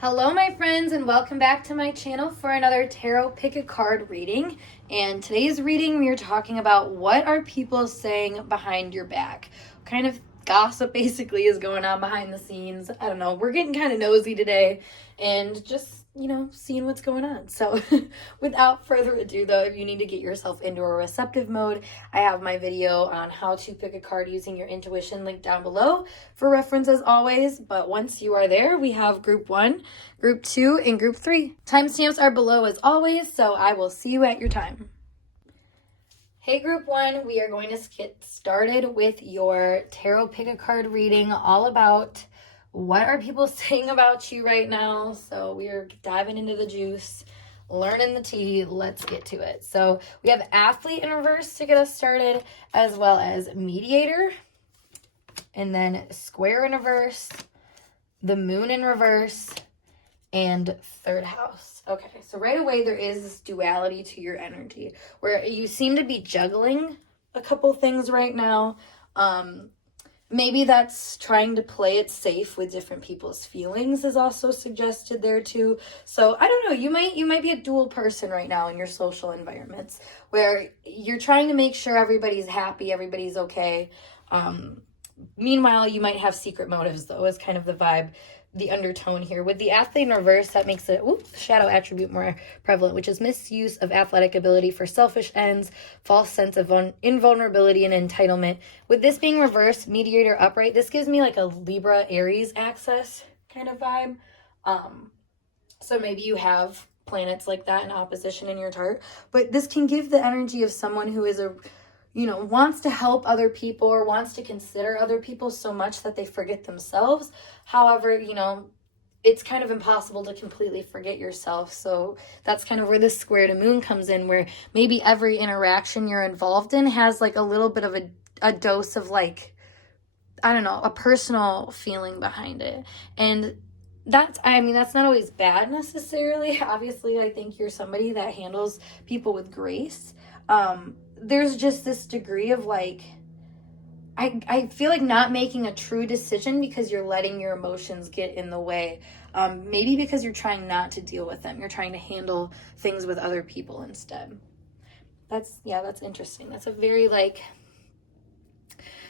Hello my friends, and welcome back to my channel for another tarot pick a card reading. And today's reading we are talking about what are people saying behind your back. What kind of gossip basically is going on behind the scenes. I don't know, we're getting kind of nosy today and just seeing what's going on. So without further ado though, if you need to get yourself into a receptive mode, I have my video on how to pick a card using your intuition linked down below for reference as always. But once you are there, we have group 1, group 2, and group 3. Timestamps are below as always, so I will see you at your time. Hey group 1, we are going to get started with your tarot pick a card reading all about what are people saying about you right now. So we are diving into the juice, learning the tea. Let's get to it. So we have athlete in reverse to get us started, as well as mediator, and then square in reverse, the moon in reverse, and third house. Okay, so right away there is this duality to your energy where you seem to be juggling a couple things right now. Maybe that's trying to play it safe with different people's feelings is also suggested there too. So I don't know, you might be a dual person right now in your social environments where you're trying to make sure everybody's happy, everybody's okay. Meanwhile, you might have secret motives though, is kind of the vibe, the undertone here. With the athlete in reverse, that makes it shadow attribute more prevalent, which is misuse of athletic ability for selfish ends, false sense of invulnerability and entitlement. With this being reversed, mediator upright, this gives me like a Libra Aries access kind of vibe. So maybe you have planets like that in opposition in your chart, but this can give the energy of someone who is wants to help other people or wants to consider other people so much that they forget themselves. However, it's kind of impossible to completely forget yourself. So that's kind of where this square to moon comes in, where maybe every interaction you're involved in has like a little bit of a dose of like, I don't know, a personal feeling behind it. And that's not always bad necessarily. Obviously, I think you're somebody that handles people with grace. There's just this degree of like, I feel like not making a true decision because you're letting your emotions get in the way. Maybe because you're trying not to deal with them. You're trying to handle things with other people instead. That's interesting. That's a very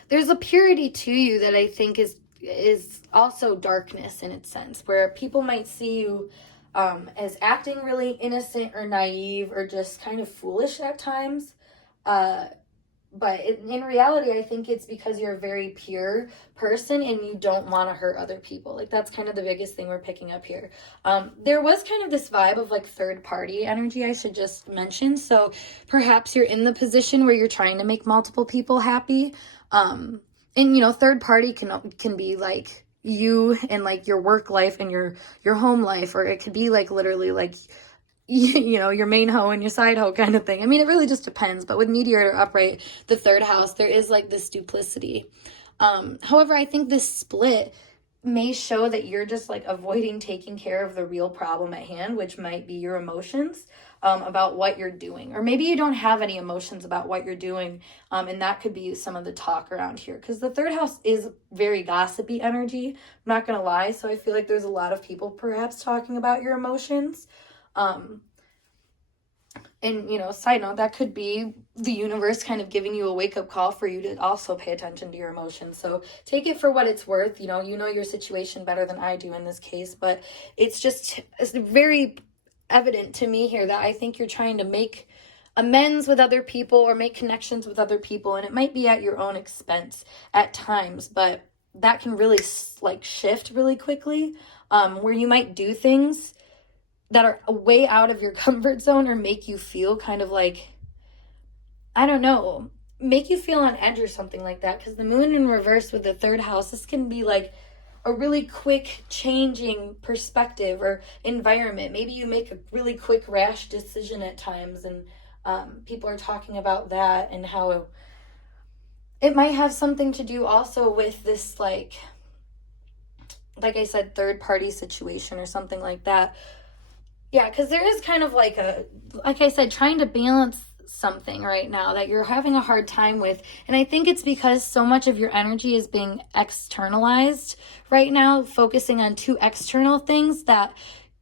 there's a purity to you that I think is also darkness in its sense, where people might see you as acting really innocent or naive or just kind of foolish at times. But in reality, I think it's because you're a very pure person and you don't want to hurt other people. Like, that's kind of the biggest thing we're picking up here. There was kind of this vibe of like third party energy I should just mention. So perhaps you're in the position where you're trying to make multiple people happy. And third party can be like you and like your work life and your home life, or it could be like literally like your main hoe and your side hoe kind of thing. I mean, it really just depends. But with mediator upright, the third house, there is like this duplicity. However, I think this split may show that you're just like avoiding taking care of the real problem at hand, which might be your emotions about what you're doing. Or maybe you don't have any emotions about what you're doing. And that could be some of the talk around here. Because the third house is very gossipy energy. I'm not going to lie. So I feel like there's a lot of people perhaps talking about your emotions. Side note, that could be the universe kind of giving you a wake-up call for you to also pay attention to your emotions. So take it for what it's worth. You know your situation better than I do in this case, but it's very evident to me here that I think you're trying to make amends with other people or make connections with other people, and it might be at your own expense at times, but that can really shift really quickly, where you might do things that are way out of your comfort zone or make you feel kind of like, I don't know, make you feel on edge or something like that. Because the moon in reverse with the third house, this can be like a really quick changing perspective or environment. Maybe you make a really quick rash decision at times, and people are talking about that and how it might have something to do also with this like I said, third party situation or something like that. Yeah, because there is kind of like I said, trying to balance something right now that you're having a hard time with. And I think it's because so much of your energy is being externalized right now, focusing on two external things, that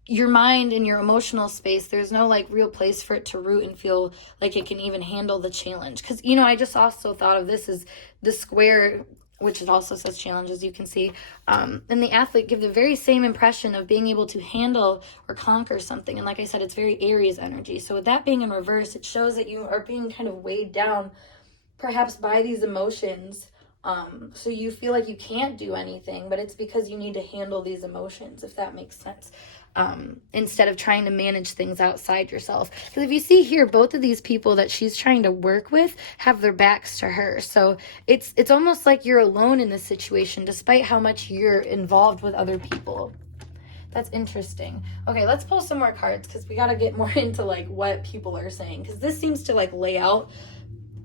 your mind and your emotional space, there's no like real place for it to root and feel like it can even handle the challenge. Because, you know, I just also thought of this as the square, which it also says challenge, as you can see, and the athlete give the very same impression of being able to handle or conquer something. And like I said, it's very Aries energy. So with that being in reverse, it shows that you are being kind of weighed down perhaps by these emotions. So you feel like you can't do anything, but it's because you need to handle these emotions, if that makes sense. Instead of trying to manage things outside yourself. Because if you see here, both of these people that she's trying to work with have their backs to her. So it's almost like you're alone in this situation, despite how much you're involved with other people. That's interesting. Okay, let's pull some more cards, because we got to get more into like what people are saying, because this seems to like lay out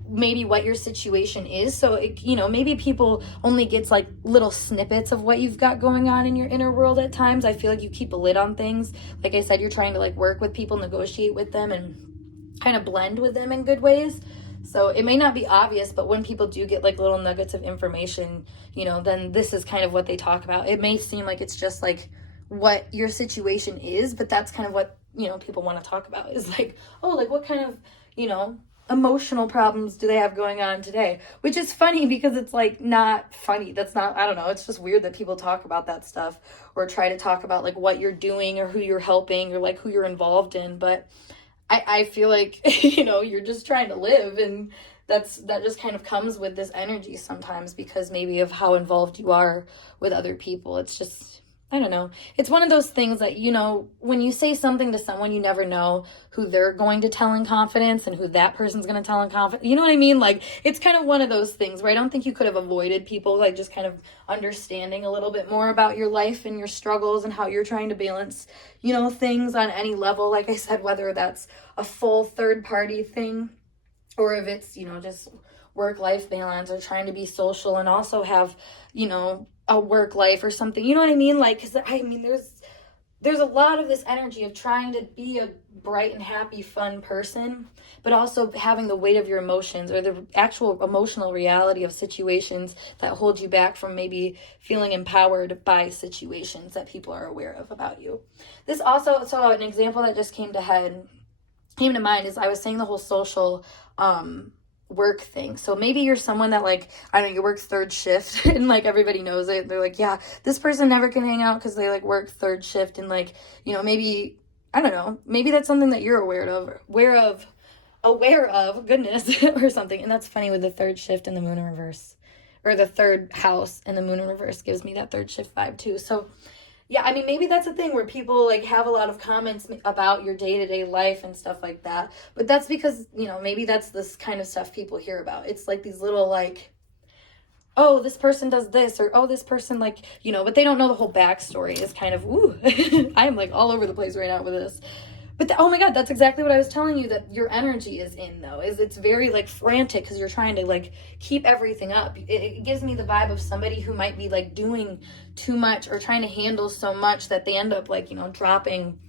maybe what your situation is. So it, you know, maybe people only gets like little snippets of what you've got going on in your inner world at times. I feel like you keep a lid on things. Like I said, you're trying to like work with people, negotiate with them, and kind of blend with them in good ways. So it may not be obvious, but when people do get like little nuggets of information, you know, then this is kind of what they talk about. It may seem like it's just like what your situation is, but that's kind of what, you know, people want to talk about, is like, oh, like what kind of, you know, emotional problems do they have going on today? Which is funny, because it's like not funny. That's not, I don't know, it's just weird that people talk about that stuff, or try to talk about like what you're doing or who you're helping or like who you're involved in. But I feel like, you know, you're just trying to live, and that just kind of comes with this energy sometimes, because maybe of how involved you are with other people. It's just, I don't know. It's one of those things that, you know, when you say something to someone, you never know who they're going to tell in confidence and who that person's going to tell in confidence. You know what I mean? Like, it's kind of one of those things where I don't think you could have avoided people like just kind of understanding a little bit more about your life and your struggles and how you're trying to balance, you know, things on any level. Like I said, whether that's a full third party thing, or if it's, you know, just work-life balance, or trying to be social and also have, you know, a work life or something. You know what I mean? Like, because I mean, there's a lot of this energy of trying to be a bright and happy, fun person, but also having the weight of your emotions, or the actual emotional reality of situations that hold you back from maybe feeling empowered by situations that people are aware of about you. This also, so an example that just came to mind is, I was saying the whole social work thing. So maybe you're someone that, like, I don't know, you work third shift and like everybody knows it. They're like, yeah, this person never can hang out because they like work third shift, and like, you know, maybe, I don't know, maybe that's something that you're aware of, goodness, or something. And that's funny with the third shift and the moon in reverse, or the third house and the moon in reverse gives me that third shift vibe too. So yeah, I mean, maybe that's a thing where people like have a lot of comments about your day-to-day life and stuff like that. But that's because, you know, maybe that's this kind of stuff people hear about. It's like these little like, oh, this person does this, or oh, this person, like, you know, but they don't know the whole backstory. Is kind of, ooh, I am like all over the place right now with this. But oh my God, that's exactly what I was telling you that your energy is in, though, is it's very like frantic because you're trying to like keep everything up. It gives me the vibe of somebody who might be like doing too much or trying to handle so much that they end up like, you know, dropping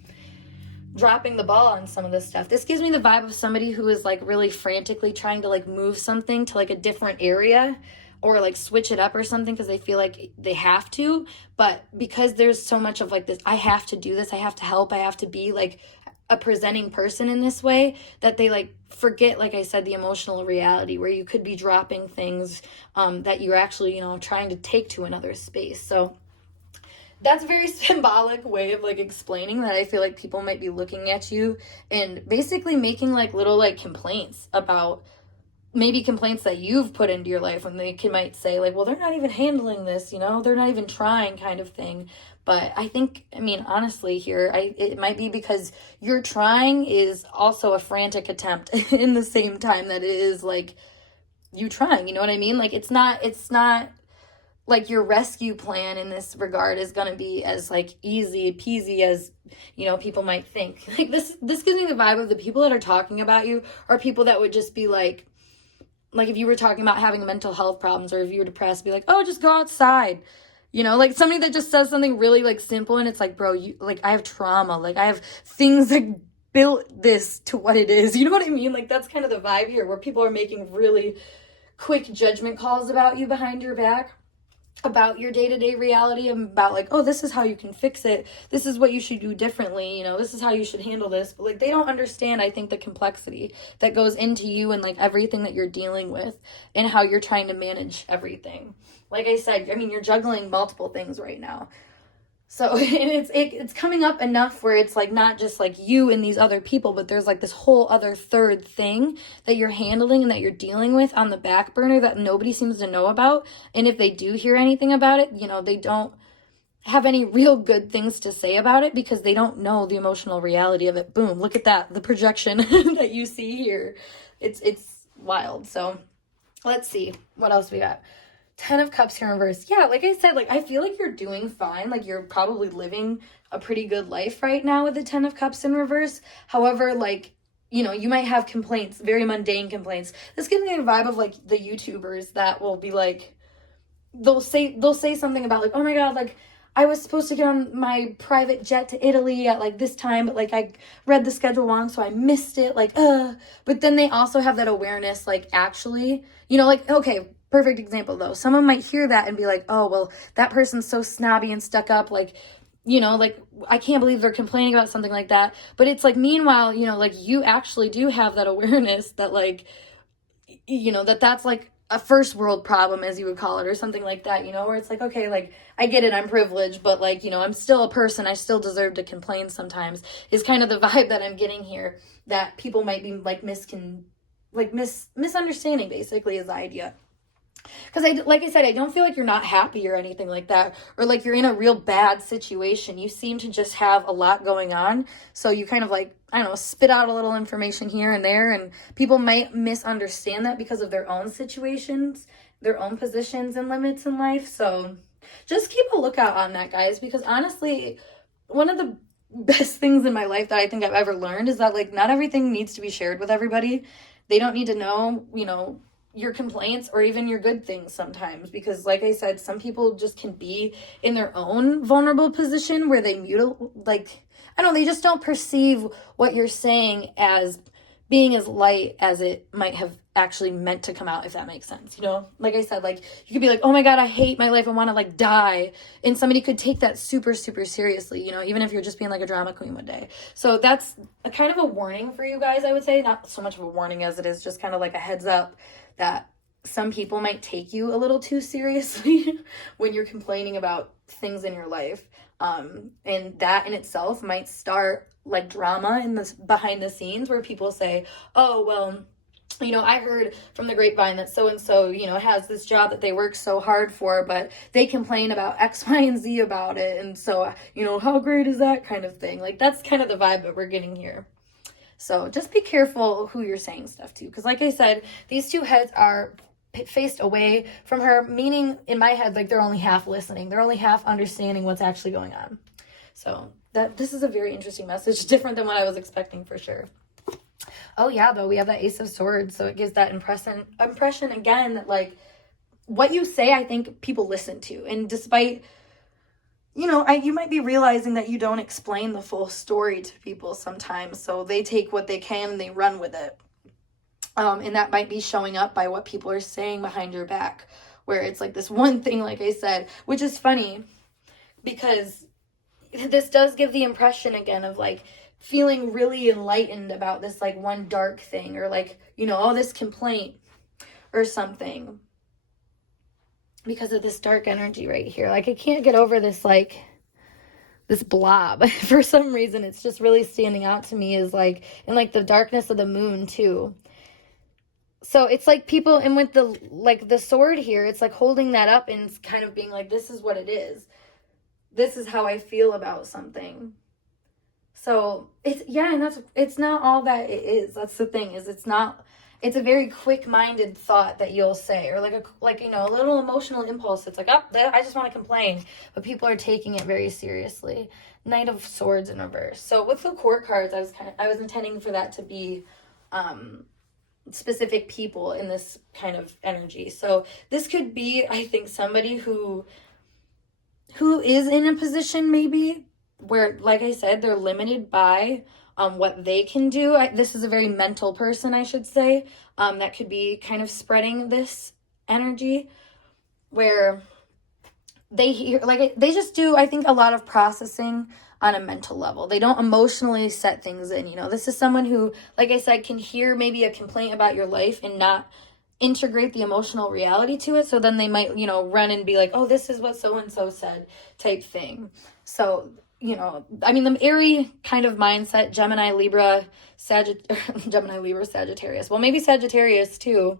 the ball on some of this stuff. This gives me the vibe of somebody who is like really frantically trying to like move something to like a different area, or like switch it up or something because they feel like they have to. But because there's so much of like this, I have to do this, I have to help, I have to be like a presenting person in this way, that they like forget, like I said, the emotional reality where you could be dropping things that you're actually, you know, trying to take to another space. So that's a very symbolic way of like explaining that. I feel like people might be looking at you and basically making like little like complaints about maybe complaints that you've put into your life, when they might say like, well, they're not even handling this, you know, they're not even trying, kind of thing. But I think, I mean, honestly here, it might be because your trying is also a frantic attempt in the same time that it is like you trying, you know what I mean? Like it's not like your rescue plan in this regard is going to be as like easy peasy as, you know, people might think. Like this gives me the vibe of the people that are talking about you are people that would just be like if you were talking about having mental health problems, or if you were depressed, be like, oh, just go outside. You know, like somebody that just says something really like simple, and it's like, bro, you like, I have trauma. Like I have things that built this to what it is. You know what I mean? Like, that's kind of the vibe here, where people are making really quick judgment calls about you behind your back, about your day-to-day reality, about like, oh, this is how you can fix it, this is what you should do differently, you know, this is how you should handle this. But like, they don't understand, I think, the complexity that goes into you and like everything that you're dealing with and how you're trying to manage everything. Like I said, I mean, you're juggling multiple things right now. So, and it's coming up enough where it's like not just like you and these other people, but there's like this whole other third thing that you're handling and that you're dealing with on the back burner that nobody seems to know about. And if they do hear anything about it, you know, they don't have any real good things to say about it because they don't know the emotional reality of it. Boom, look at that, the projection that you see here. It's wild. So let's see what else we got. 10 of Cups here in reverse. Yeah, like I said, like I feel like you're doing fine. Like you're probably living a pretty good life right now with the 10 of Cups in reverse. However, like, you know, you might have complaints, very mundane complaints. This gives me a vibe of like the YouTubers that will be like, they'll say something about like, oh my God, like I was supposed to get on my private jet to Italy at like this time, but like I read the schedule wrong, so I missed it. Like, but then they also have that awareness, like actually, you know, like, okay, perfect example though. Someone might hear that and be like, oh, well, that person's so snobby and stuck up. Like, you know, like, I can't believe they're complaining about something like that. But it's like, meanwhile, you know, like you actually do have that awareness that like, you know, that's like a first world problem, as you would call it, or something like that, you know, where it's like, okay, like, I get it, I'm privileged, but like, you know, I'm still a person, I still deserve to complain sometimes, is kind of the vibe that I'm getting here, that people might be like misunderstanding, basically, is the idea. Because like I said, I don't feel like you're not happy or anything like that, or like you're in a real bad situation. You seem to just have a lot going on. So you kind of like, I don't know, spit out a little information here and there, and people might misunderstand that because of their own situations, their own positions and limits in life. So just keep a lookout on that, guys, because honestly, one of the best things in my life that I think I've ever learned is that like not everything needs to be shared with everybody. They don't need to know, you know, your complaints or even your good things sometimes, because like I said, some people just can be in their own vulnerable position where they like, I don't know, they just don't perceive what you're saying as being as light as it might have actually meant to come out, if that makes sense. You know, like I said, like you could be like, oh my God, I hate my life, I want to like die, and somebody could take that super, super seriously, you know, even if you're just being like a drama queen one day. So that's a kind of a warning for you guys, I would say. Not so much of a warning as it is just kind of like a heads up that some people might take you a little too seriously when you're complaining about things in your life. And that in itself might start like drama in this behind the scenes, where people say, oh, well, you know, I heard from the grapevine that so-and-so, you know, has this job that they work so hard for, but they complain about X, Y, and Z about it. And so, you know, how great is that kind of thing? Like, that's kind of the vibe that we're getting here. So just be careful who you're saying stuff to. Because like I said, these two heads are faced away from her, meaning in my head, like they're only half listening. They're only half understanding what's actually going on. So this is a very interesting message, different than what I was expecting for sure. Oh yeah, though, we have that Ace of Swords. So it gives that impression again that like what you say, I think people listen to. And despite, you know, you might be realizing that you don't explain the full story to people sometimes. So they take what they can and they run with it. And that might be showing up by what people are saying behind your back, where it's like this one thing, like I said, which is funny because this does give the impression again of like feeling really enlightened about this like one dark thing, or like, you know, all this complaint or something because of this dark energy right here. Like I can't get over this, like this blob for some reason. It's just really standing out to me, is like in like the darkness of the moon too. So it's like people, and with the like the sword here, it's like holding that up and kind of being like, this is what it is. This is how I feel about something. So it's, yeah, and it's not all that it is. That's the thing, is it's a very quick-minded thought that you'll say, or like you know, a little emotional impulse. It's like, oh, I just want to complain, but people are taking it very seriously. Knight of Swords in reverse. So with the court cards, I was intending for that to be specific people in this kind of energy. So this could be, I think, somebody who is in a position maybe where, like I said, they're limited by what they can do. This is a very mental person, I should say, that could be kind of spreading this energy, where they hear, like, they just do, I think, a lot of processing on a mental level. They don't emotionally set things in. This is someone who, like I said, can hear maybe a complaint about your life and not integrate the emotional reality to it. So then they might, run and be like, oh, this is what so-and-so said, type thing. So, the airy kind of mindset, Gemini, Libra, Sagittarius. Well, maybe Sagittarius too,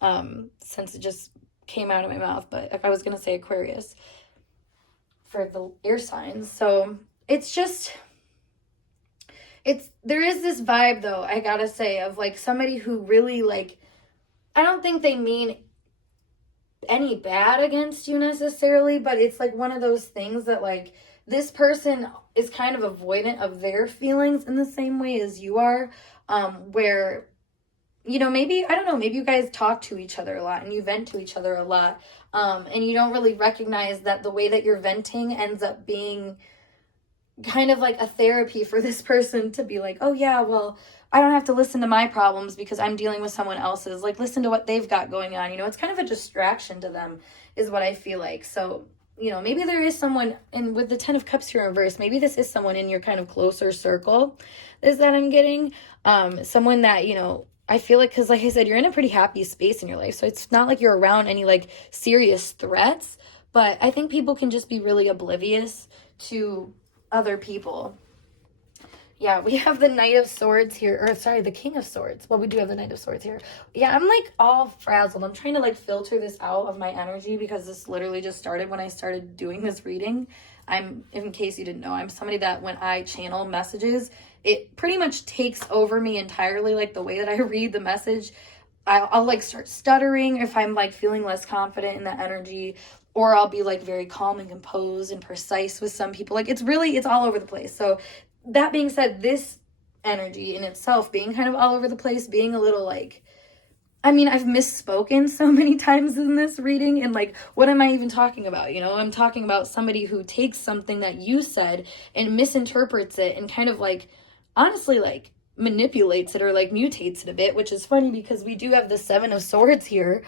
since it just came out of my mouth. But if I was going to say Aquarius for the air signs. So it's just, there is this vibe, though, I gotta say, of like somebody who really, like, I don't think they mean any bad against you necessarily, but it's like one of those things that, like, this person is kind of avoidant of their feelings in the same way as you are, where, maybe, I don't know, maybe you guys talk to each other a lot and you vent to each other a lot, and you don't really recognize that the way that you're venting ends up being kind of like a therapy for this person to be like, oh yeah, well, I don't have to listen to my problems because I'm dealing with someone else's. Like, listen to what they've got going on. It's kind of a distraction to them, is what I feel like. So, maybe there is someone, and with the 10 of Cups here in reverse, maybe this is someone in your kind of closer circle, is that I'm getting. Someone that, I feel like, because like I said, you're in a pretty happy space in your life. So it's not like you're around any like serious threats, but I think people can just be really oblivious to other people. Yeah, we have the Knight of Swords here, or sorry, the King of Swords. Well, we do have the Knight of Swords here. Yeah, I'm like all frazzled. I'm trying to like filter this out of my energy because this literally just started when I started doing this reading. In case you didn't know, I'm somebody that when I channel messages, it pretty much takes over me entirely. Like the way that I read the message, I'll like start stuttering if I'm like feeling less confident in that energy, or I'll be like very calm and composed and precise with some people. Like it's all over the place. So that being said, this energy in itself being kind of all over the place, being a little like, I've misspoken so many times in this reading, and like, what am I even talking about? I'm talking about somebody who takes something that you said and misinterprets it and kind of like, honestly, like manipulates it or like mutates it a bit, which is funny because we do have the 7 of Swords here.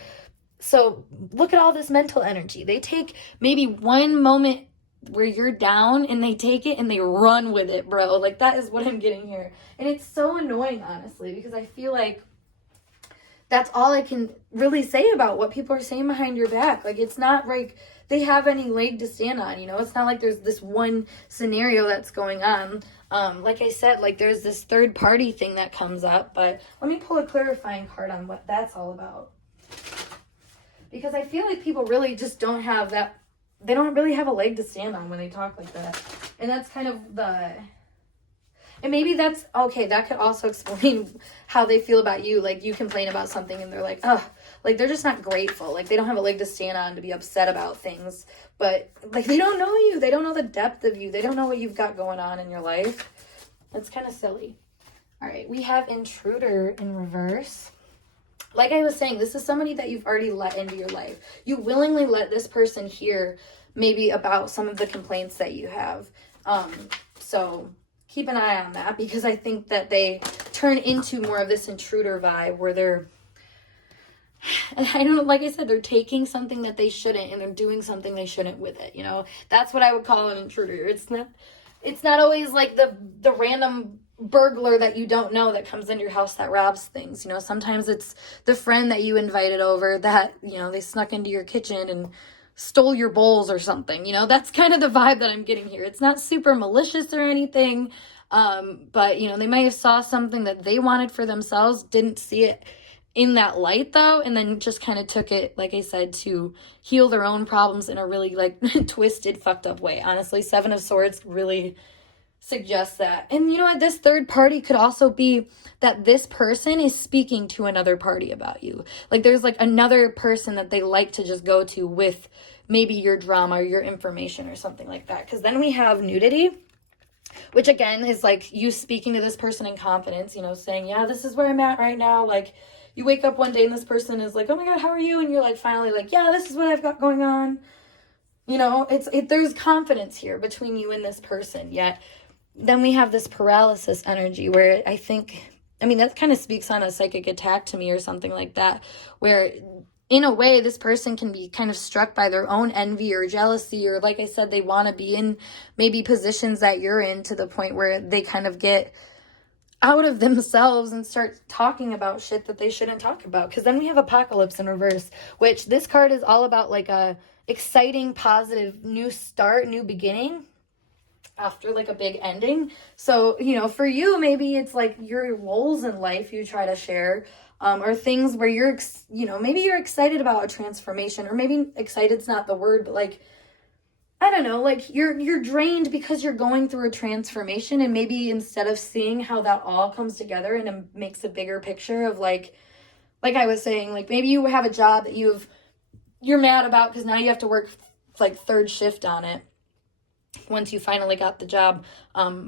So look at all this mental energy. They take maybe one moment where you're down and they take it and they run with it, bro. Like, that is what I'm getting here. And it's so annoying, honestly, because I feel like that's all I can really say about what people are saying behind your back. Like, it's not like they have any leg to stand on, It's not like there's this one scenario that's going on. Like I said, like there's this third party thing that comes up, but let me pull a clarifying card on what that's all about. Because I feel like people really just don't have that. They don't really have a leg to stand on when they talk like that. And that's kind of and maybe that's, okay, that could also explain how they feel about you. Like, you complain about something and they're like, oh, like, they're just not grateful. Like, they don't have a leg to stand on to be upset about things. But, like, they don't know you. They don't know the depth of you. They don't know what you've got going on in your life. It's kind of silly. All right, we have Intruder in reverse. Like I was saying, this is somebody that you've already let into your life. You willingly let this person hear maybe about some of the complaints that you have. So keep an eye on that, because I think that they turn into more of this intruder vibe where they're, I don't know, like I said, they're taking something that they shouldn't and they're doing something they shouldn't with it. That's what I would call an intruder. It's not always like the random burglar that you don't know that comes into your house that robs things. Sometimes it's the friend that you invited over that, they snuck into your kitchen and stole your bowls or something. That's kind of the vibe that I'm getting here. It's not super malicious or anything, but they might have saw something that they wanted for themselves, didn't see it in that light though, and then just kind of took it, like I said, to heal their own problems in a really like twisted, fucked up way. Honestly, 7 of Swords really suggests that. And you know what, this third party could also be that this person is speaking to another party about you. Like, there's like another person that they like to just go to with maybe your drama or your information or something like that. Because then we have nudity, which again is like you speaking to this person in confidence, saying, yeah, this is where I'm at right now. Like, you wake up one day and this person is like, oh my God, how are you? And you're like, finally like, yeah, this is what I've got going on. There's confidence here between you and this person, yet then we have this paralysis energy where I think, I mean, that kind of speaks on a psychic attack to me or something like that, where in a way this person can be kind of struck by their own envy or jealousy, or like I said, they want to be in maybe positions that you're in, to the point where they kind of get out of themselves and start talking about shit that they shouldn't talk about. Because then we have apocalypse in reverse, which this card is all about like a exciting, positive new start, new beginning after like a big ending. So, you know, for you, maybe it's like your roles in life you try to share, or things where you're, you know, maybe you're excited about a transformation, or maybe excited's not the word, but like, I don't know, like you're drained because you're going through a transformation, and maybe instead of seeing how that all comes together and it makes a bigger picture of like I was saying, like maybe you have a job that you're mad about because now you have to work like third shift on it once you finally got the job,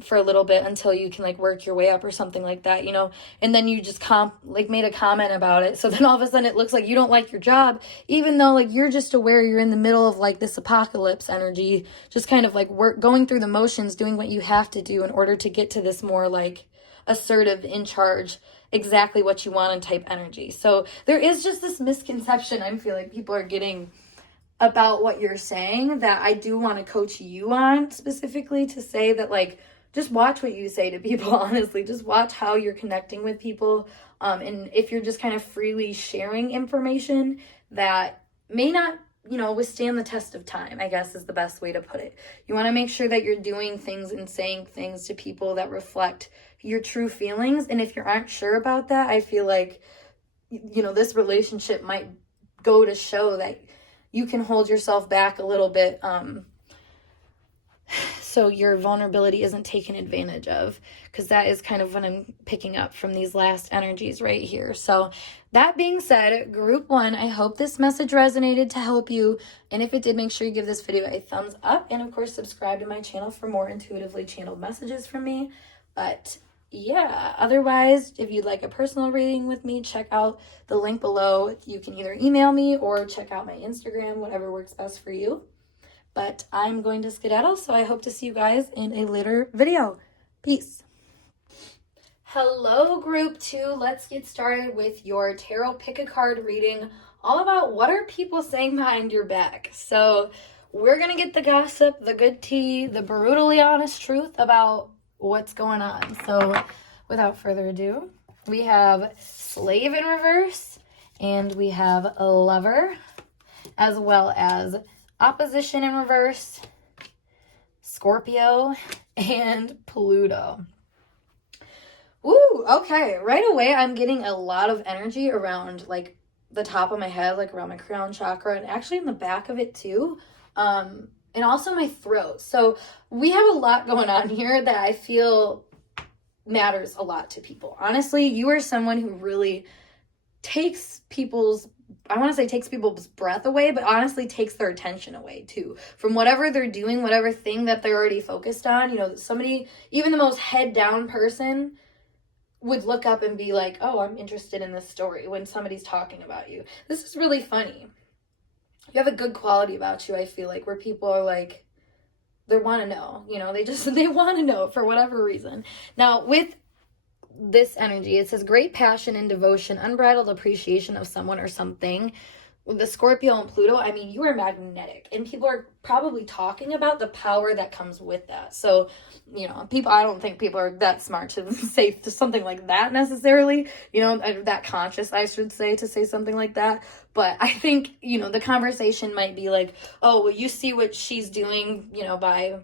for a little bit until you can like work your way up or something like that, you know, and then you just made a comment about it. So then all of a sudden it looks like you don't like your job, even though like you're just aware you're in the middle of like this apocalypse energy, just kind of like going through the motions, doing what you have to do in order to get to this more like assertive, in charge, exactly what you want in type energy. So there is just this misconception I feel like people are getting about what you're saying, that I do want to coach you on specifically, to say that like just watch what you say to people. Honestly, just watch how you're connecting with people, and if you're just kind of freely sharing information that may not, you know, withstand the test of time, I guess is the best way to put it. You want to make sure that you're doing things and saying things to people that reflect your true feelings. And if you aren't sure about that, I feel like, you know, this relationship might go to show that you can hold yourself back a little bit, so your vulnerability isn't taken advantage of, because that is kind of what I'm picking up from these last energies right here. So that being said, group 1, I hope this message resonated to help you, and if it did, make sure you give this video a thumbs up, and of course subscribe to my channel for more intuitively channeled messages from me. But yeah, otherwise, if you'd like a personal reading with me, check out the link below. You can either email me or check out my Instagram, whatever works best for you. But I'm going to skedaddle, so I hope to see you guys in a later video. Peace. Hello, group 2. Let's get started with your tarot pick a card reading, all about what are people saying behind your back. So we're going to get the gossip, the good tea, the brutally honest truth about what's going on. So without further ado, we have Slave in reverse, and we have a Lover, as well as Opposition in reverse, Scorpio, and Pluto. Ooh, okay, right away I'm getting a lot of energy around like the top of my head, like around my crown chakra, and actually in the back of it too. And also my throat. So we have a lot going on here that I feel matters a lot to people. Honestly, you are someone who really takes people's breath away, but honestly takes their attention away too. From whatever they're doing, whatever thing that they're already focused on. You know, somebody, even the most head down person would look up and be like, oh, I'm interested in this story when somebody's talking about you. This is really funny. You have a good quality about you, I feel like, where people are like, they want to know, you know, they want to know for whatever reason. Now, with this energy, it says great passion and devotion, unbridled appreciation of someone or something. With the Scorpio and Pluto, I mean, you are magnetic, and people are probably talking about the power that comes with that. So, you know, I don't think people are that smart to say something like that necessarily, you know, that conscious, I should say, to say something like that. But I think, you know, the conversation might be like, oh, well, you see what she's doing, you know, by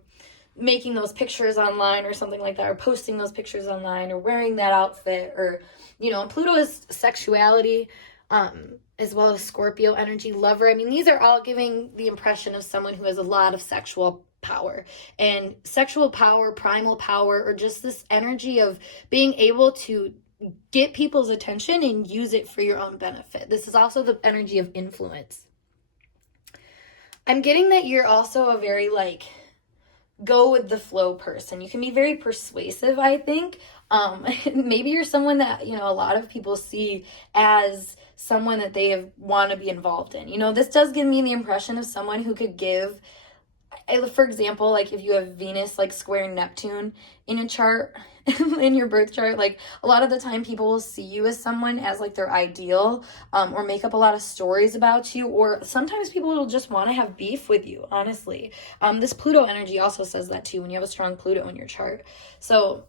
making those pictures online or something like that, or posting those pictures online, or wearing that outfit, or, you know, Pluto is sexuality, as well as Scorpio energy, Lover. I mean, these are all giving the impression of someone who has a lot of sexual power. And sexual power, primal power, or just this energy of being able to get people's attention and use it for your own benefit. This is also the energy of influence. I'm getting that you're also a very, like, go with the flow person. You can be very persuasive, I think. Maybe you're someone that, you know, a lot of people see as someone that they want to be involved in. You know, this does give me the impression of someone who could give, for example, like if you have Venus like square Neptune in a chart, in your birth chart, like a lot of the time people will see you as someone as like their ideal, or make up a lot of stories about you, or sometimes people will just want to have beef with you, honestly. This Pluto energy also says that too when you have a strong Pluto in your chart. So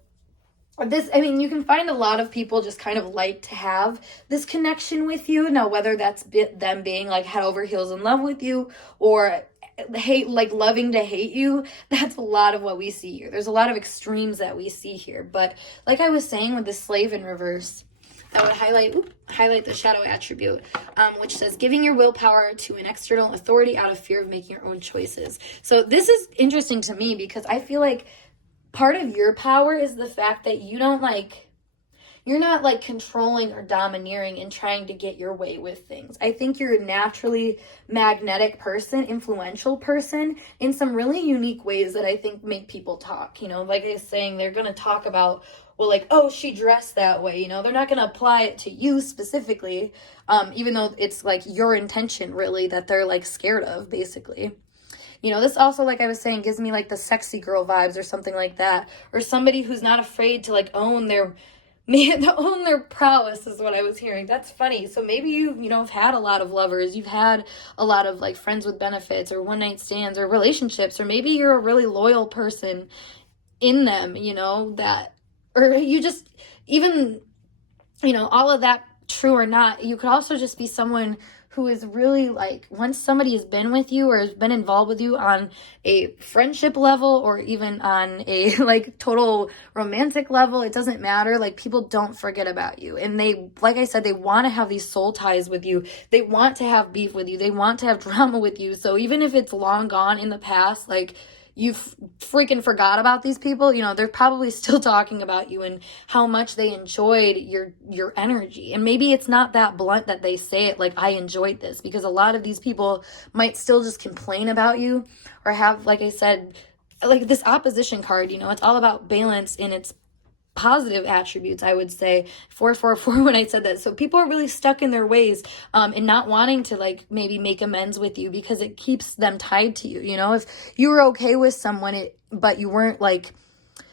you can find a lot of people just kind of like to have this connection with you. Now, whether that's them being like head over heels in love with you, or loving to hate you, that's a lot of what we see here. There's a lot of extremes that we see here. But like I was saying with the Slave in reverse, I would highlight the shadow attribute, which says giving your willpower to an external authority out of fear of making your own choices. So this is interesting to me because I feel like part of your power is the fact that you're not like controlling or domineering and trying to get your way with things. I think you're a naturally magnetic person, influential person in some really unique ways that I think make people talk. Like I was saying, they're going to talk about, well, like, oh, she dressed that way. They're not going to apply it to you specifically, even though it's like your intention really that they're like scared of, basically. This also, like I was saying, gives me like the sexy girl vibes or something like that. Or somebody who's not afraid to like own their prowess is what I was hearing. That's funny. So maybe have had a lot of lovers. You've had a lot of like friends with benefits or one night stands or relationships, or maybe you're a really loyal person in them, or you just, even, all of that true or not, you could also just be someone who is really like, once somebody has been with you or has been involved with you on a friendship level or even on a like total romantic level, it doesn't matter. Like, people don't forget about you. And they, like I said, they want to have these soul ties with you. They want to have beef with you. They want to have drama with you. So even if it's long gone in the past, like, you've freaking forgot about these people, they're probably still talking about you and how much they enjoyed your energy. And maybe it's not that blunt that they say it, like, I enjoyed this, because a lot of these people might still just complain about you or have, like I said, like this opposition card, it's all about balance in its positive attributes, I would say. 444 when I said that. So people are really stuck in their ways, and not wanting to like maybe make amends with you because it keeps them tied to you. If you were okay with someone, but you weren't like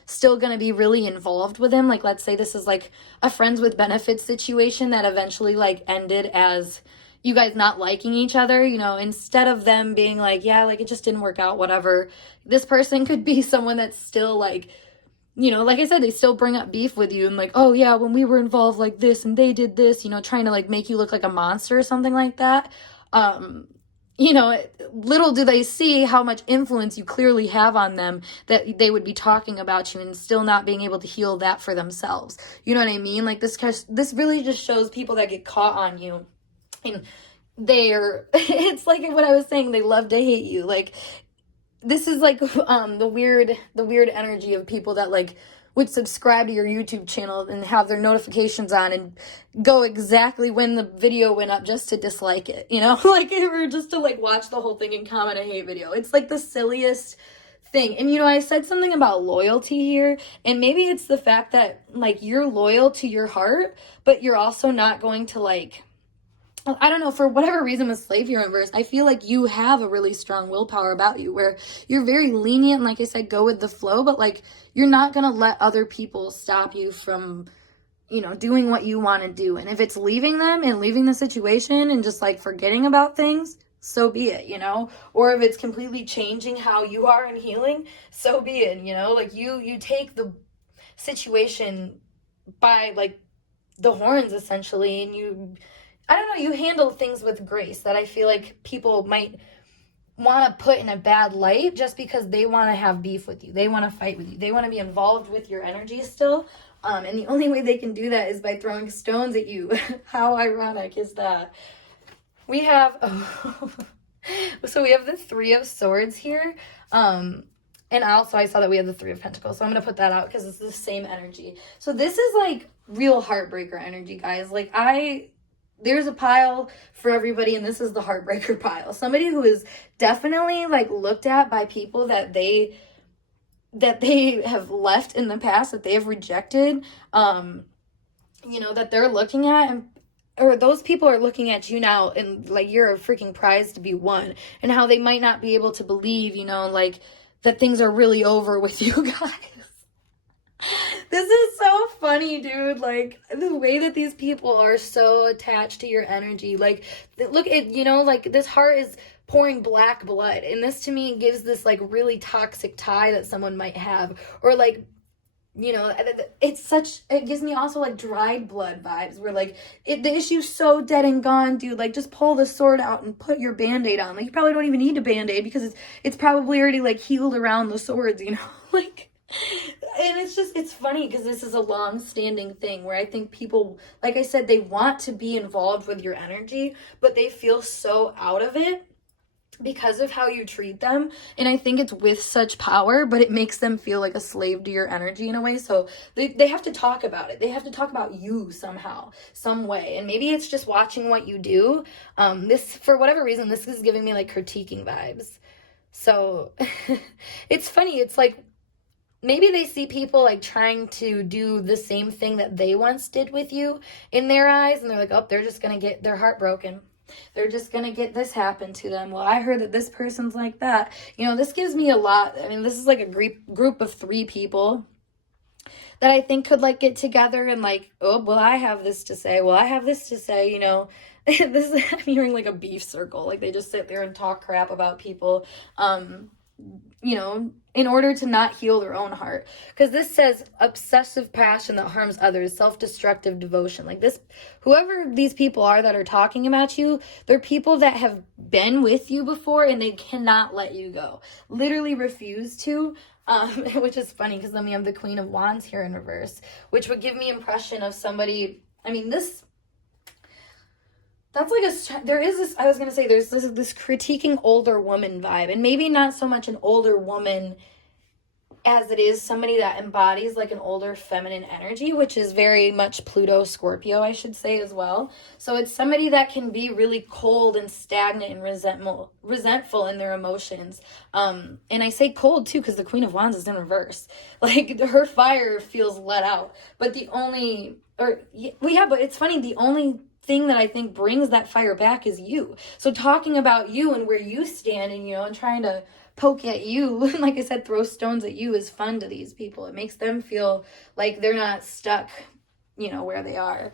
still going to be really involved with them, like let's say this is like a friends with benefits situation that eventually like ended as you guys not liking each other, instead of them being like, yeah, like it just didn't work out, whatever, this person could be someone that's still like, like I said, they still bring up beef with you and like, oh yeah, when we were involved like this and they did this, trying to like make you look like a monster or something like that. Little do they see how much influence you clearly have on them, that they would be talking about you and still not being able to heal that for themselves. You know what I mean? Like this really just shows people that get caught on you, and it's like what I was saying, they love to hate you. Like, this is like the weird energy of people that like would subscribe to your YouTube channel and have their notifications on and go exactly when the video went up just to dislike it, like, or just to like watch the whole thing and comment a hate video. It's like the silliest thing. And I said something about loyalty here, and maybe it's the fact that like you're loyal to your heart, but you're also not going to like, I don't know, for whatever reason with Slave here in reverse, I feel like you have a really strong willpower about you where you're very lenient, like I said, go with the flow, but like you're not going to let other people stop you from, doing what you want to do. And if it's leaving them and leaving the situation and just like forgetting about things, so be it, or if it's completely changing how you are and healing, so be it, like you take the situation by like the horns essentially, and you handle things with grace that I feel like people might want to put in a bad light just because they want to have beef with you. They want to fight with you. They want to be involved with your energy still. And the only way they can do that is by throwing stones at you. How ironic is that? We have, so we have the Three of Swords here. And also I saw that we have the Three of Pentacles. So I'm going to put that out because it's the same energy. So this is like real heartbreaker energy, guys. Like there's a pile for everybody, and this is the heartbreaker pile. Somebody who is definitely like looked at by people that they have left in the past, that they have rejected, that they're looking at, or those people are looking at you now and like you're a freaking prize to be won, and how they might not be able to believe, like that things are really over with you guys. This is so funny, dude. Like, the way that these people are so attached to your energy. Like, look at, like, this heart is pouring black blood. And this, to me, gives this, like, really toxic tie that someone might have. Or, like, it gives me also, like, dried blood vibes. Where, like, the issue's so dead and gone, dude. Like, just pull the sword out and put your Band-Aid on. Like, you probably don't even need a Band-Aid because it's probably already, like, healed around the swords, Like... And it's funny because this is a long-standing thing where I think people, like I said, they want to be involved with your energy, but they feel so out of it because of how you treat them. And I think it's with such power, but it makes them feel like a slave to your energy in a way. So they have to talk about it. They have to talk about you somehow, some way. And maybe it's just watching what you do. This, for whatever reason, this is giving me like critiquing vibes. So it's funny. It's like, maybe they see people like trying to do the same thing that they once did with you in their eyes, and they're like, oh, they're just going to get their heart broken. They're just going to get this happen to them. Well, I heard that this person's like that. This gives me a lot. I mean, this is like a group of 3 people that I think could like get together and like, oh, well, I have this to say. Well, I have this to say, I'm hearing like a beef circle. Like they just sit there and talk crap about people. In order to not heal their own heart. Because this says obsessive passion that harms others, self-destructive devotion. Like this, whoever these people are that are talking about you, they're people that have been with you before and they cannot let you go. Literally refuse to. Which is funny because then we have the Queen of Wands here in reverse, which would give me impression of somebody, that's like there's this critiquing older woman vibe, and maybe not so much an older woman as it is somebody that embodies like an older feminine energy, which is very much Pluto Scorpio, I should say, as well. So it's somebody that can be really cold and stagnant and resentful in their emotions. And I say cold too because the Queen of Wands is in reverse. Like her fire feels let out. But but it's funny, the only thing that I think brings that fire back is you. So talking about you and where you stand and trying to poke at you, and like I said, throw stones at you is fun to these people. It makes them feel like they're not stuck, where they are.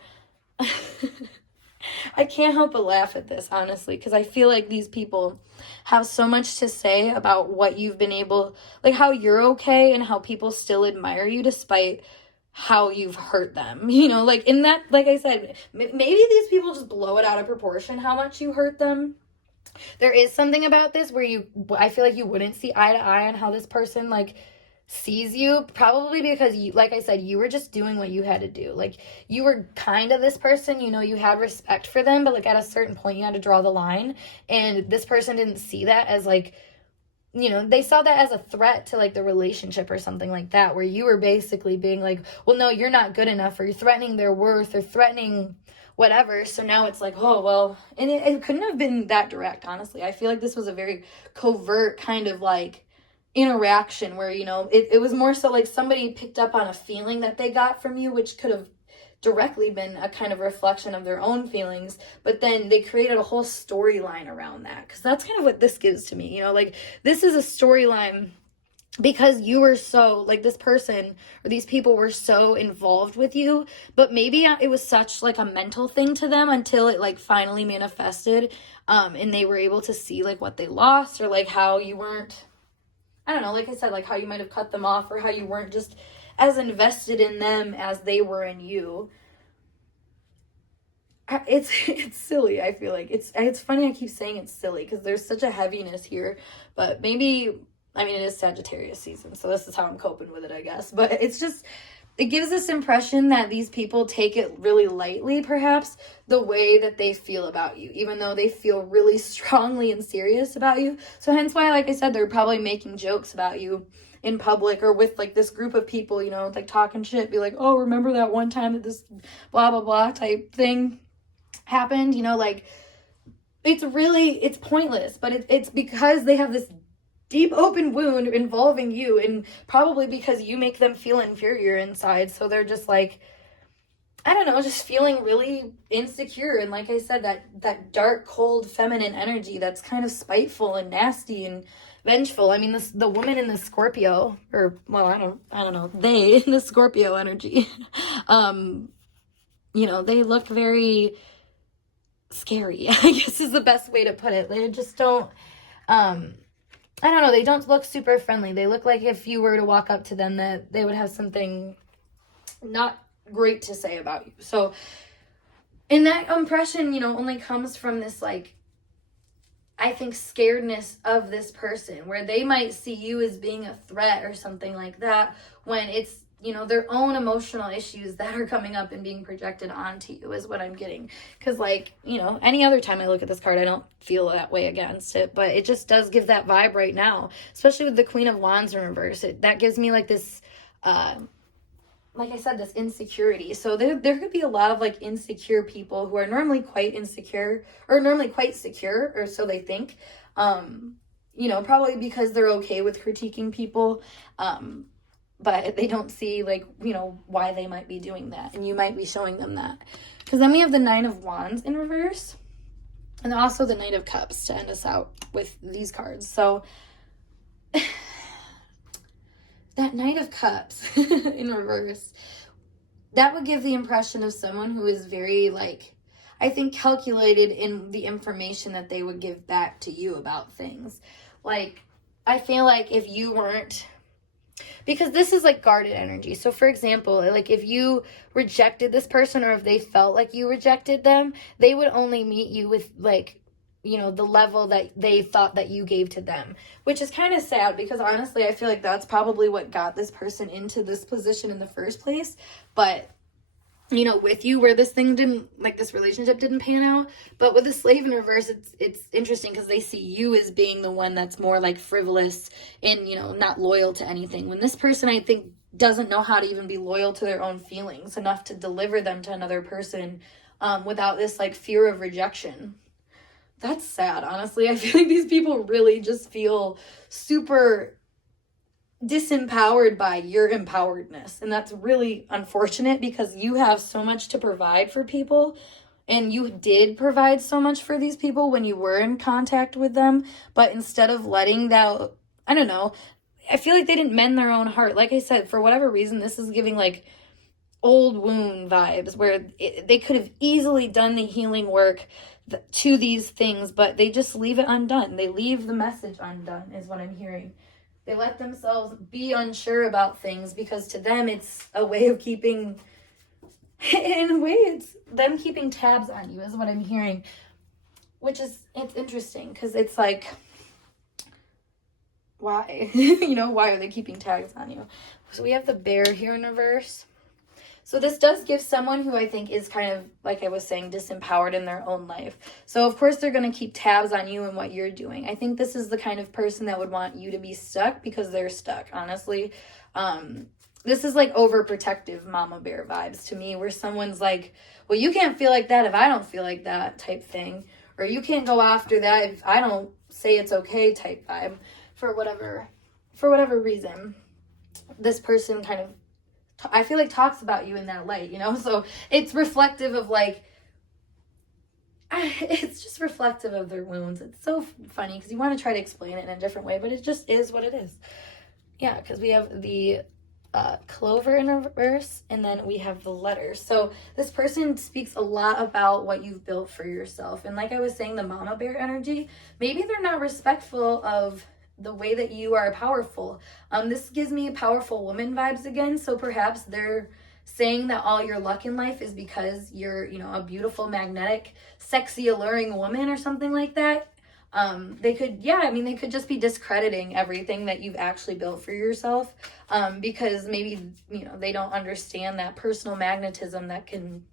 I can't help but laugh at this, honestly, because I feel like these people have so much to say about what you've been able, like how you're okay and how people still admire you despite how you've hurt them, like in that, like I said, maybe these people just blow it out of proportion how much you hurt them. There is something about this where I feel like you wouldn't see eye to eye on how this person like sees you, probably because you, like I said, you were just doing what you had to do. Like you were kind of this person, you had respect for them, but like at a certain point you had to draw the line, and this person didn't see that as like, they saw that as a threat to like the relationship or something like that, where you were basically being like, well, no, you're not good enough, or you're threatening their worth or threatening whatever. So now it's like, oh, well, and it couldn't have been that direct, honestly. I feel like this was a very covert kind of like interaction where, it was more so like somebody picked up on a feeling that they got from you, which could have directly been a kind of reflection of their own feelings, but then they created a whole storyline around that, because that's kind of what this gives to me, like this is a storyline because you were so, like this person or these people were so involved with you, but maybe it was such like a mental thing to them until it like finally manifested, and they were able to see like what they lost, or like how you weren't, I don't know, like I said, like how you might have cut them off, or how you weren't just as invested in them as they were in you. It's silly. I feel like it's funny I keep saying it's silly because there's such a heaviness here, but maybe, it is Sagittarius season, so this is how I'm coping with it, I guess. But it gives this impression that these people take it really lightly, perhaps, the way that they feel about you, even though they feel really strongly and serious about you. So hence why, like I said, they're probably making jokes about you in public or with like this group of people, like talking shit, be like, oh, remember that one time that this blah, blah, blah type thing happened, like it's pointless, but it's because they have this deep open wound involving you, and probably because you make them feel inferior inside. So they're just like, I don't know, just feeling really insecure. And like I said, that dark, cold, feminine energy that's kind of spiteful and nasty and vengeful. I mean, the woman in the Scorpio, or, well, I don't know, they in the Scorpio energy, they look very scary, I guess is the best way to put it. They just don't, I don't know, they don't look super friendly. They look like if you were to walk up to them that they would have something not great to say about you. So, and that impression, only comes from this, like, I think, scaredness of this person, where they might see you as being a threat or something like that, when it's, their own emotional issues that are coming up and being projected onto you, is what I'm getting. Because, like, any other time I look at this card, I don't feel that way against it, but it just does give that vibe right now, especially with the Queen of Wands in reverse. That gives me, like, this, like I said, this insecurity. So there could be a lot of, like, insecure people who are normally quite insecure, or normally quite secure, or so they think, probably because they're okay with critiquing people, but they don't see, like, why they might be doing that, and you might be showing them that. Because then we have the Nine of Wands in reverse, and also the Knight of Cups to end us out with these cards. So that Knight of Cups in reverse, that would give the impression of someone who is very, like, I think, calculated in the information that they would give back to you about things. Like, I feel like if you weren't, because this is, like, guarded energy. So, for example, like, if you rejected this person, or if they felt like you rejected them, they would only meet you with, like, the level that they thought that you gave to them, which is kind of sad, because honestly, I feel like that's probably what got this person into this position in the first place. But, with you, where this relationship didn't pan out. But with the Slave in reverse, it's interesting, because they see you as being the one that's more, like, frivolous and, not loyal to anything. When this person, I think, doesn't know how to even be loyal to their own feelings enough to deliver them to another person, without this, like, fear of rejection. That's sad, honestly. I feel like these people really just feel super disempowered by your empoweredness. And that's really unfortunate, because you have so much to provide for people. And you did provide so much for these people when you were in contact with them. But instead of letting that, I don't know, I feel like they didn't mend their own heart. Like I said, for whatever reason, this is giving, like, old wound vibes, where they could have easily done the healing work to these things, but they just leave it undone. They leave the message undone, is what I'm hearing. They let themselves be unsure about things, because to them it's a way of keeping, in a way it's them keeping tabs on you, is what I'm hearing. Which is, it's interesting, because it's like, why? Why are they keeping tags on you? So we have the Bear here in reverse. So this does give someone who I think is kind of, like I was saying, disempowered in their own life. So, of course, they're going to keep tabs on you and what you're doing. I think this is the kind of person that would want you to be stuck, because they're stuck, honestly. This is, like, overprotective mama bear vibes to me, where someone's like, well, you can't feel like that if I don't feel like that type thing. Or you can't go after that if I don't say it's okay type vibe. For whatever reason, this person kind of, I feel like, talks about you in that light, so it's reflective of, like, it's just reflective of their wounds. It's so funny, because you want to try to explain it in a different way, but it just is what it is. Yeah, because we have the clover in reverse, and then we have the letters. So this person speaks a lot about what you've built for yourself, and like I was saying, the mama bear energy, maybe they're not respectful of the way that you are powerful. This gives me powerful woman vibes again. So perhaps they're saying that all your luck in life is because you're, a beautiful, magnetic, sexy, alluring woman or something like that. They could just be discrediting everything that you've actually built for yourself, because maybe, they don't understand that personal magnetism that can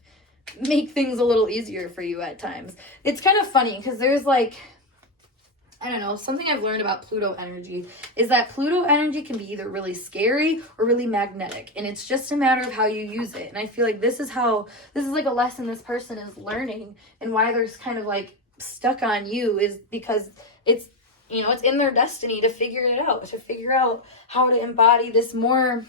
make things a little easier for you at times. It's kind of funny, because there's, like, I don't know, something I've learned about Pluto energy is that Pluto energy can be either really scary or really magnetic. And it's just a matter of how you use it. And I feel like this is like a lesson this person is learning, and why they're kind of, like, stuck on you is because it's, it's in their destiny to figure it out, to figure out how to embody this more,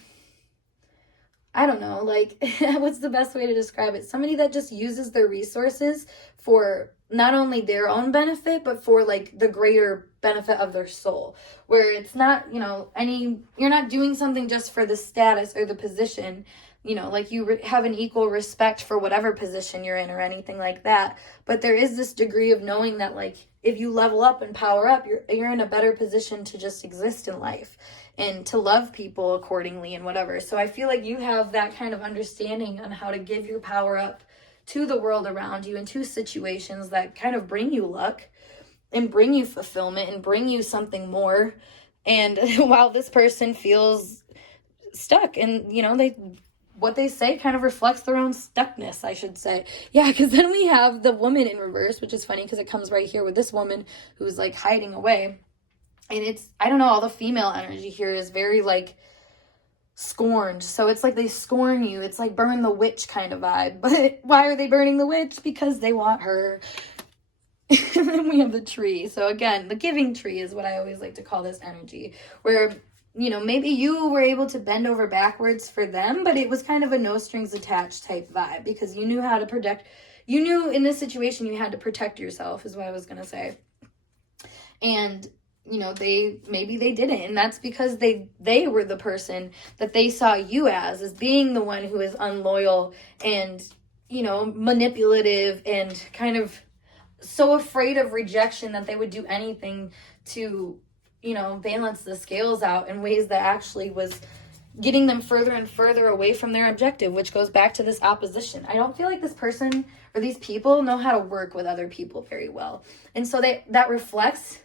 I don't know, like, what's the best way to describe it? Somebody that just uses their resources for not only their own benefit, but for like the greater benefit of their soul. Where it's not, you're not doing something just for the status or the position, like you have an equal respect for whatever position you're in or anything like that. But there is this degree of knowing that, like, if you level up and power up, you're in a better position to just exist in life and to love people accordingly and whatever. So I feel like you have that kind of understanding on how to give your power up to the world around you and to situations that kind of bring you luck and bring you fulfillment and bring you something more. And while this person feels stuck, and what they say kind of reflects their own stuckness, I should say. Yeah, because then we have the woman in reverse, which is funny because it comes right here with this woman who's like hiding away. And it's, I don't know, all the female energy here is very like scorned. So it's like they scorn you. It's like burn the witch kind of vibe. But why are they burning the witch? Because they want her. And then we have the tree. So again, the giving tree is what I always like to call this energy, where maybe you were able to bend over backwards for them, but it was kind of a no strings attached type vibe because you knew how to protect. You knew in this situation you had to protect yourself, is what I was going to say. And, maybe they didn't. And that's because they were the person that they saw you as being the one who is unloyal and, manipulative and kind of so afraid of rejection that they would do anything to balance the scales out in ways that actually was getting them further and further away from their objective, which goes back to this opposition. I don't feel like this person or these people know how to work with other people very well. And so that reflects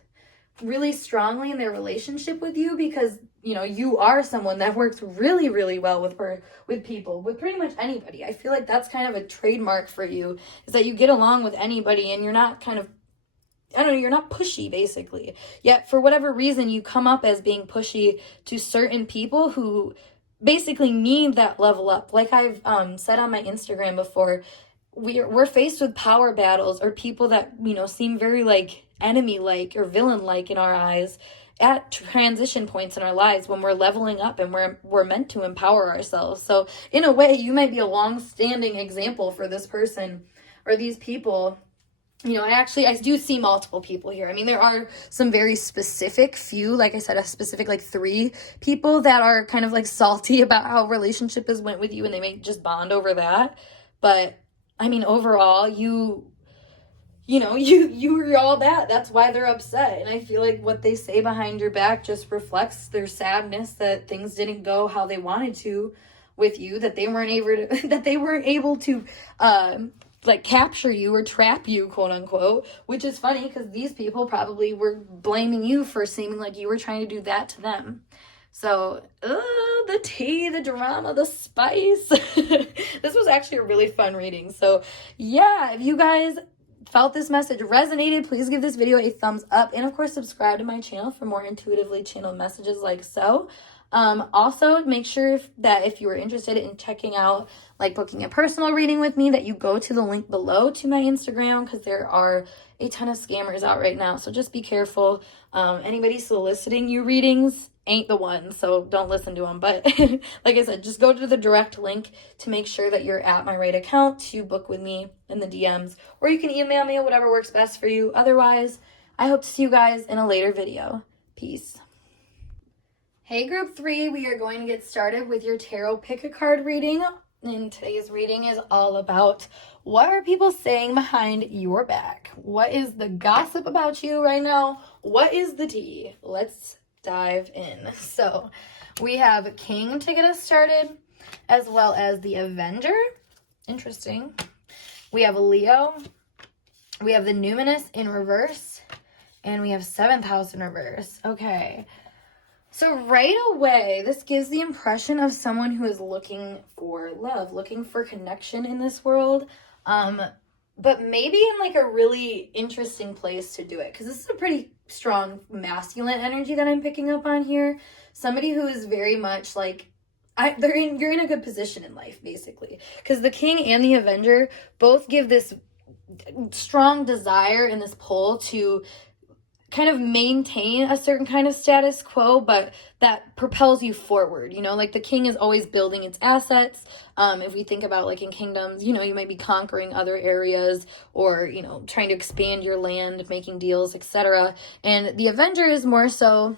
really strongly in their relationship with you because, you are someone that works really, really well with people, with pretty much anybody. I feel like that's kind of a trademark for you, is that you get along with anybody and you're not kind of, you're not pushy, basically. Yet, for whatever reason, you come up as being pushy to certain people who basically need that level up. Like I've said on my Instagram before, we're faced with power battles or people that, seem very, like, enemy-like or villain-like in our eyes at transition points in our lives when we're leveling up and we're meant to empower ourselves. So, in a way, you might be a long-standing example for this person or these people. I do see multiple people here. I mean, there are some very specific few, like I said, a specific like 3 people that are kind of like salty about how a relationship has went with you and they may just bond over that. But I mean, overall, you're all that. That's why they're upset. And I feel like what they say behind your back just reflects their sadness that things didn't go how they wanted to with you, that they weren't able to like capture you or trap you, quote unquote, which is funny because these people probably were blaming you for seeming like you were trying to do that to them. So, the tea, the drama, the spice. This was actually a really fun reading. So, yeah, if you guys felt this message resonated, please give this video a thumbs up. And, of course, subscribe to my channel for more intuitively channeled messages like so. Also, make sure that if you are interested in checking out, like booking a personal reading with me, that you go to the link below to my Instagram because there are a ton of scammers out right now. So just be careful. Anybody soliciting you readings ain't the one, so don't listen to them. But like I said, just go to the direct link to make sure that you're at my right account to book with me in the DMs, or you can email me, whatever works best for you. Otherwise, I hope to see you guys in a later video. Peace. Hey group 3, we are going to get started with your tarot pick a card reading. And today's reading is all about what are people saying behind your back? What is the gossip about you right now? What is the tea? Let's dive in. So we have King to get us started, as well as the Avenger. Interesting. We have Leo. We have the Numinous in reverse. And we have 7th house in reverse. Okay. So right away, this gives the impression of someone who is looking for love, looking for connection in this world, but maybe in like a really interesting place to do it, because this is a pretty strong masculine energy that I'm picking up on here. Somebody who is very much like, you're in a good position in life, basically, because the King and the Avenger both give this strong desire and this pull to kind of maintain a certain kind of status quo, but that propels you forward. Like the king is always building its assets. If we think about like in kingdoms, you might be conquering other areas, or trying to expand your land, making deals, etc. And the Avenger is more so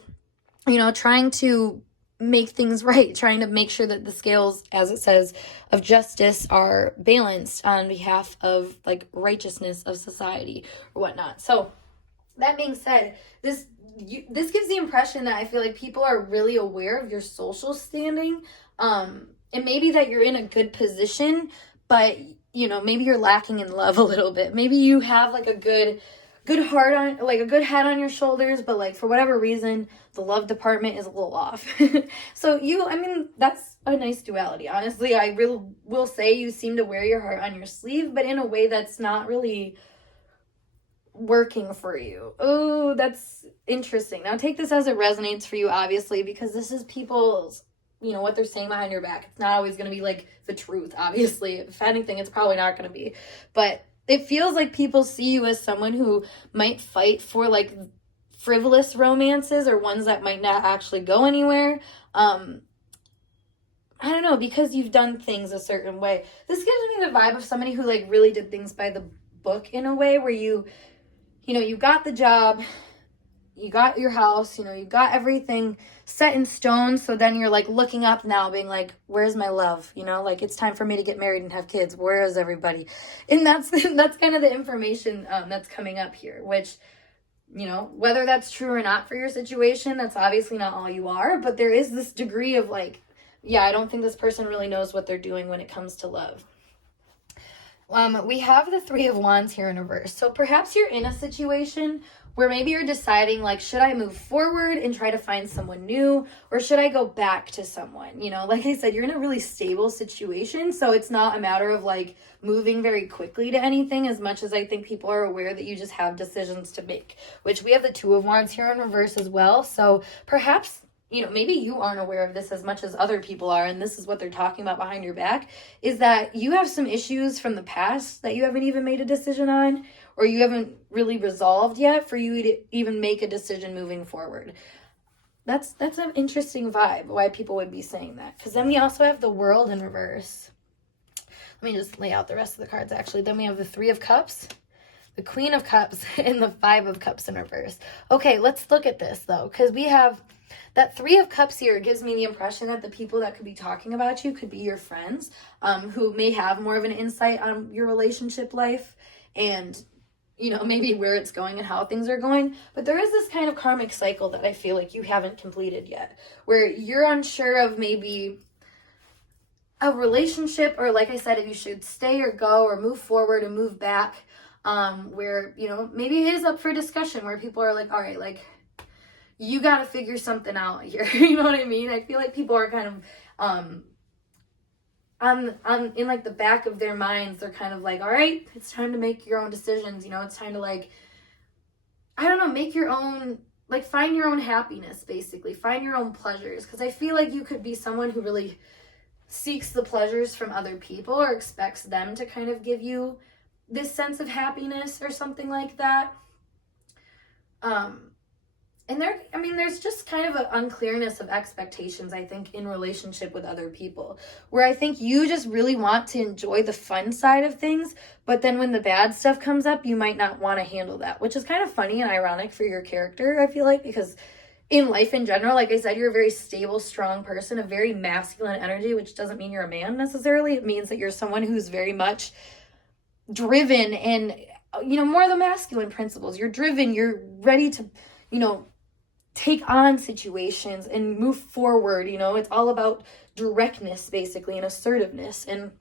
trying to make things right, trying to make sure that the scales, as it says, of justice are balanced on behalf of like righteousness of society or whatnot. So that being said, this gives the impression that I feel like people are really aware of your social standing, and maybe that you're in a good position, but maybe you're lacking in love a little bit. Maybe you have like a good heart on, like a good head on your shoulders, but like for whatever reason the love department is a little off. So that's a nice duality. Honestly, I really will say you seem to wear your heart on your sleeve, but in a way that's not really working for you. Oh, that's interesting. Now take this as it resonates for you, obviously, because this is people's, what they're saying behind your back. It's not always going to be like the truth, obviously. If anything, it's probably not going to be. But it feels like people see you as someone who might fight for like frivolous romances, or ones that might not actually go anywhere. I don't know, because you've done things a certain way. This gives me the vibe of somebody who like really did things by the book, in a way where you got the job, you got your house, you got everything set in stone. So then you're like looking up now being like, where's my love? Like it's time for me to get married and have kids. Where is everybody? And that's kind of the information that's coming up here, which, whether that's true or not for your situation, that's obviously not all you are. But there is this degree of like, yeah, I don't think this person really knows what they're doing when it comes to love. We have the Three of Wands here in reverse. So perhaps you're in a situation where maybe you're deciding like, should I move forward and try to find someone new, or should I go back to someone? Like I said, you're in a really stable situation. So it's not a matter of like moving very quickly to anything, as much as I think people are aware that you just have decisions to make, which we have the Two of Wands here in reverse as well. So perhaps maybe you aren't aware of this as much as other people are, and this is what they're talking about behind your back, is that you have some issues from the past that you haven't even made a decision on, or you haven't really resolved yet for you to even make a decision moving forward. That's an interesting vibe, why people would be saying that. Because then we also have the World in reverse. Let me just lay out the rest of the cards, actually. Then we have the Three of Cups, the Queen of Cups, and the Five of Cups in reverse. Okay, let's look at this, though, because we have that Three of Cups here. Gives me the impression that the people that could be talking about you could be your friends, who may have more of an insight on your relationship life and, maybe where it's going and how things are going. But there is this kind of karmic cycle that I feel like you haven't completed yet, where you're unsure of maybe a relationship, or like I said, if you should stay or go, or move forward and move back, where, maybe it is up for discussion, where people are like, all right, like, you got to figure something out here. You know what I mean? I feel like people are kind of, in like the back of their minds, they're kind of like, all right, it's time to make your own decisions. It's time to like, I don't know, make your own, like find your own happiness, basically. Find your own pleasures. Because I feel like you could be someone who really seeks the pleasures from other people, or expects them to kind of give you this sense of happiness or something like that. And there's just kind of an unclearness of expectations, I think, in relationship with other people, where I think you just really want to enjoy the fun side of things, but then when the bad stuff comes up, you might not want to handle that, which is kind of funny and ironic for your character, I feel like, because in life in general, like I said, you're a very stable, strong person, a very masculine energy, which doesn't mean you're a man necessarily. It means that you're someone who's very much driven and, more of the masculine principles. You're driven, you're ready to, take on situations and move forward. It's all about directness, basically, and assertiveness. And,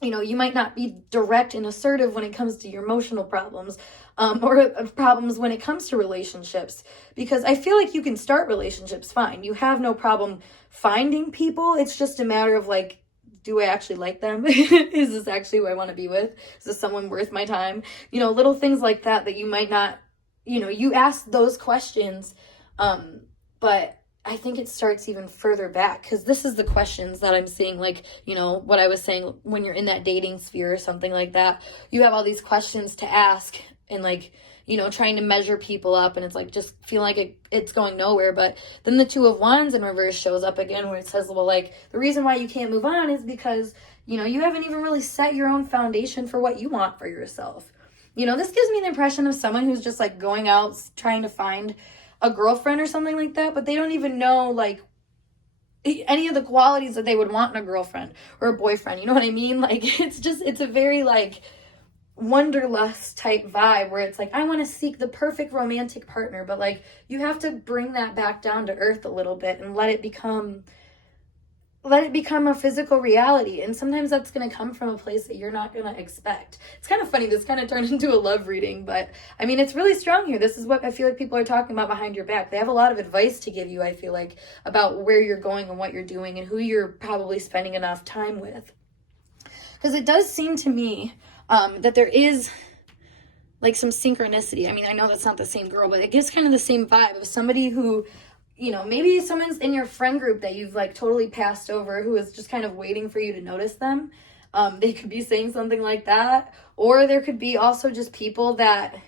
you might not be direct and assertive when it comes to your emotional problems, or problems when it comes to relationships, because I feel like you can start relationships fine. You have no problem finding people. It's just a matter of like, do I actually like them? Is this actually who I want to be with? Is this someone worth my time? Little things like that you might not, you ask those questions, but I think it starts even further back, because this is the questions that I'm seeing, like, what I was saying, when you're in that dating sphere or something like that, you have all these questions to ask, and like, trying to measure people up, and it's like just feeling like it's going nowhere. But then the Two of Wands in reverse shows up again, where it says, well, like, the reason why you can't move on is because, you haven't even really set your own foundation for what you want for yourself. This gives me the impression of someone who's just like going out trying to find a girlfriend or something like that, but they don't even know like any of the qualities that they would want in a girlfriend or a boyfriend. You know what I mean? Like, it's a very like wanderlust type vibe where it's like, I want to seek the perfect romantic partner, but like, you have to bring that back down to earth a little bit and let it become a physical reality. And sometimes that's going to come from a place that you're not going to expect. It's kind of funny. This kind of turned into a love reading, but I mean, it's really strong here. This is what I feel like people are talking about behind your back. They have a lot of advice to give you, I feel like, about where you're going and what you're doing and who you're probably spending enough time with. Because it does seem to me that there is like some synchronicity. I mean, I know that's not the same girl, but it gives kind of the same vibe of somebody who, maybe someone's in your friend group that you've like totally passed over, who is just kind of waiting for you to notice them. They could be saying something like that. Or there could be also just people that,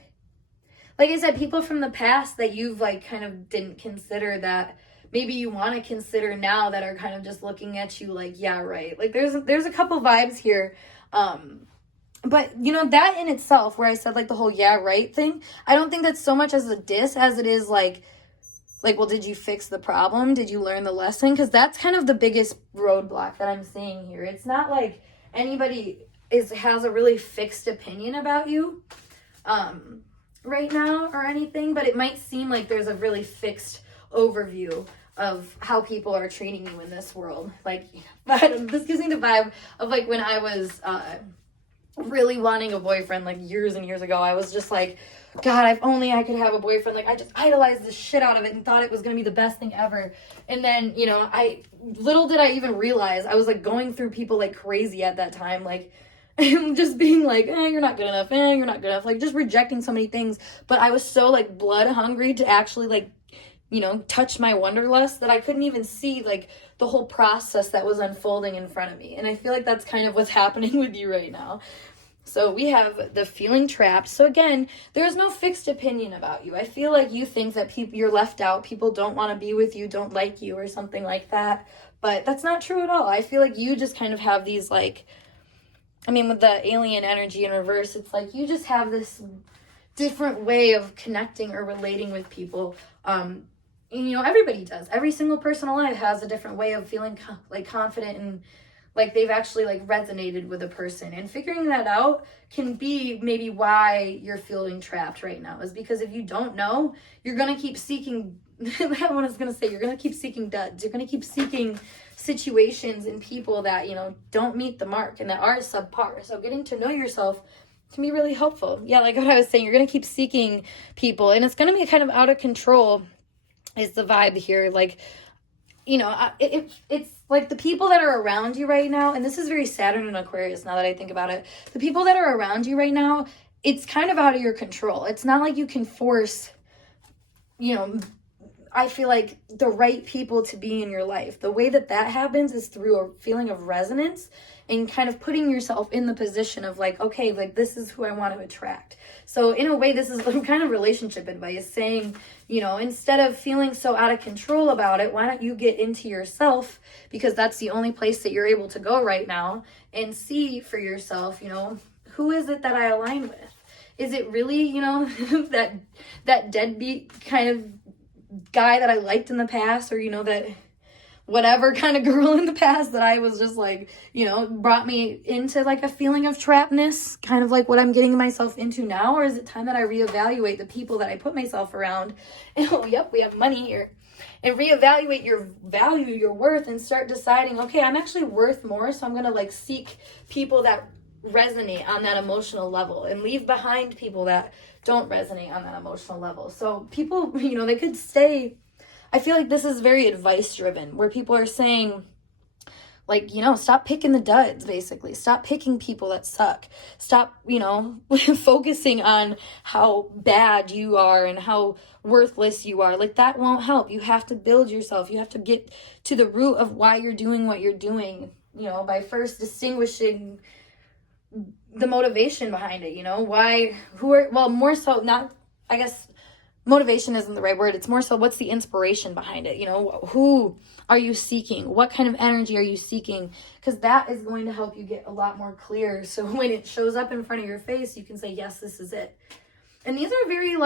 like I said, people from the past that you've like kind of didn't consider that maybe you want to consider now, that are kind of just looking at you like, yeah, right. Like there's a couple vibes here. But that in itself, where I said like the whole yeah, right thing, I don't think that's so much as a diss as it is like, well, did you fix the problem? Did you learn the lesson? Because that's kind of the biggest roadblock that I'm seeing here. It's not like anybody has a really fixed opinion about you right now or anything, but it might seem like there's a really fixed overview of how people are treating you in this world. Like, but this gives me the vibe of like when I was really wanting a boyfriend like years and years ago. I was just like, God, if only I could have a boyfriend. Like, I just idolized the shit out of it and thought it was going to be the best thing ever. And then, little did I even realize I was like going through people like crazy at that time. Like, just being like, you're not good enough. You're not good enough. Like, just rejecting so many things. But I was so like blood hungry to actually like, touch my wanderlust that I couldn't even see like the whole process that was unfolding in front of me. And I feel like that's kind of what's happening with you right now. So we have the feeling trapped. So again, there's no fixed opinion about you. I feel like you think that you're left out. People don't want to be with you, don't like you or something like that. But that's not true at all. I feel like you just kind of have these like, with the alien energy in reverse, it's like you just have this different way of connecting or relating with people. Everybody does. Every single person alive has a different way of feeling like confident and like they've actually like resonated with a person. And figuring that out can be maybe why you're feeling trapped right now, is because if you don't know, you're going to keep seeking, you're going to keep seeking duds. You're going to keep seeking situations and people that, don't meet the mark and that are subpar. So getting to know yourself can be really helpful. Yeah, like what I was saying, you're going to keep seeking people and it's going to be kind of out of control is the vibe here. Like, it's like the people that are around you right now, and this is very Saturn and Aquarius now that I think about it, the people that are around you right now, it's kind of out of your control. It's not like you can force, I feel like the right people to be in your life. The way that happens is through a feeling of resonance and kind of putting yourself in the position of like, okay, like this is who I want to attract. So in a way, this is kind of relationship advice saying, instead of feeling so out of control about it, why don't you get into yourself, because that's the only place that you're able to go right now, and see for yourself, who is it that I align with? Is it really, that deadbeat kind of guy that I liked in the past, or, that whatever kind of girl in the past that I was just like, brought me into like a feeling of trappedness, kind of like what I'm getting myself into now? Or is it time that I reevaluate the people that I put myself around? And yep, we have money here. And reevaluate your value, your worth, and start deciding, okay, I'm actually worth more. So I'm going to like seek people that resonate on that emotional level and leave behind people that don't resonate on that emotional level. So people, they could stay. I feel like this is very advice driven, where people are saying like, stop picking the duds, basically. Stop picking people that suck. Stop, focusing on how bad you are and how worthless you are. Like, that won't help. You have to build yourself. You have to get to the root of why you're doing what you're doing, by first distinguishing the motivation behind it, more so not I guess motivation isn't the right word. It's more so what's the inspiration behind it? You know, who are you seeking? What kind of energy are you seeking? Because that is going to help you get a lot more clear. So when it shows up in front of your face, you can say, yes, this is it. And these are very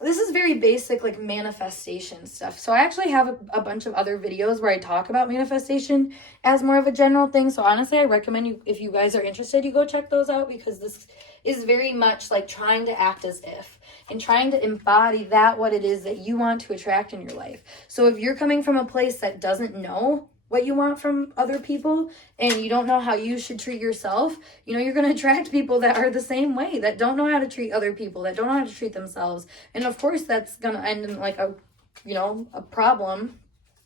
this is very basic manifestation stuff. So I actually have a bunch of other videos where I talk about manifestation as more of a general thing. So honestly, I recommend you, if you guys are interested, you go check those out, because this is very much trying to act as if and trying to embody what it is that you want to attract in your life. So if you're coming from a place that doesn't know what you want from other people and you don't know how you should treat yourself, you're going to attract people that are the same way, that don't know how to treat other people, that don't know how to treat themselves. And of course that's going to end in a problem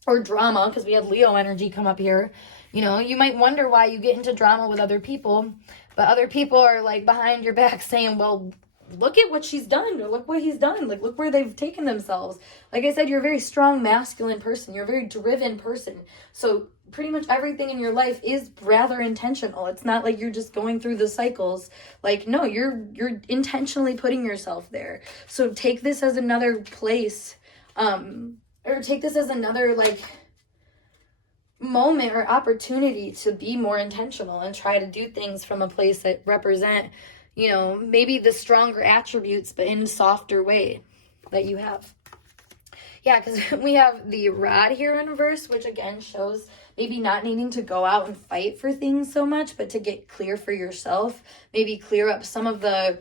or drama, because we had Leo energy come up here. You might wonder why you get into drama with other people, but other people are behind your back saying, well, look at what she's done, or look what he's done. Look where they've taken themselves. Like I said, you're a very strong masculine person. You're a very driven person. So pretty much everything in your life is rather intentional. It's not like you're just going through the cycles. No, you're intentionally putting yourself there. So take this as another place, or take this as another moment or opportunity to be more intentional and try to do things from a place that represent maybe the stronger attributes, but in a softer way that you have. Yeah, because we have the rod here in reverse, which again shows maybe not needing to go out and fight for things so much, but to get clear for yourself, maybe clear up some of the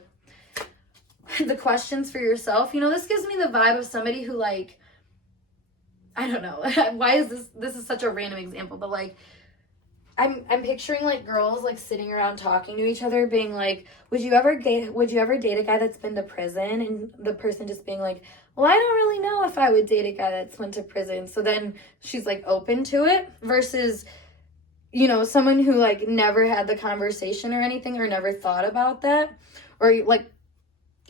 questions for yourself. This gives me the vibe of somebody who I don't know, why is this is such a random example, but I'm picturing girls sitting around talking to each other, being would you ever date a guy that's been to prison? And the person just being well, I don't really know if I would date a guy that's went to prison. So then she's open to it, versus someone who never had the conversation or anything, or never thought about that, or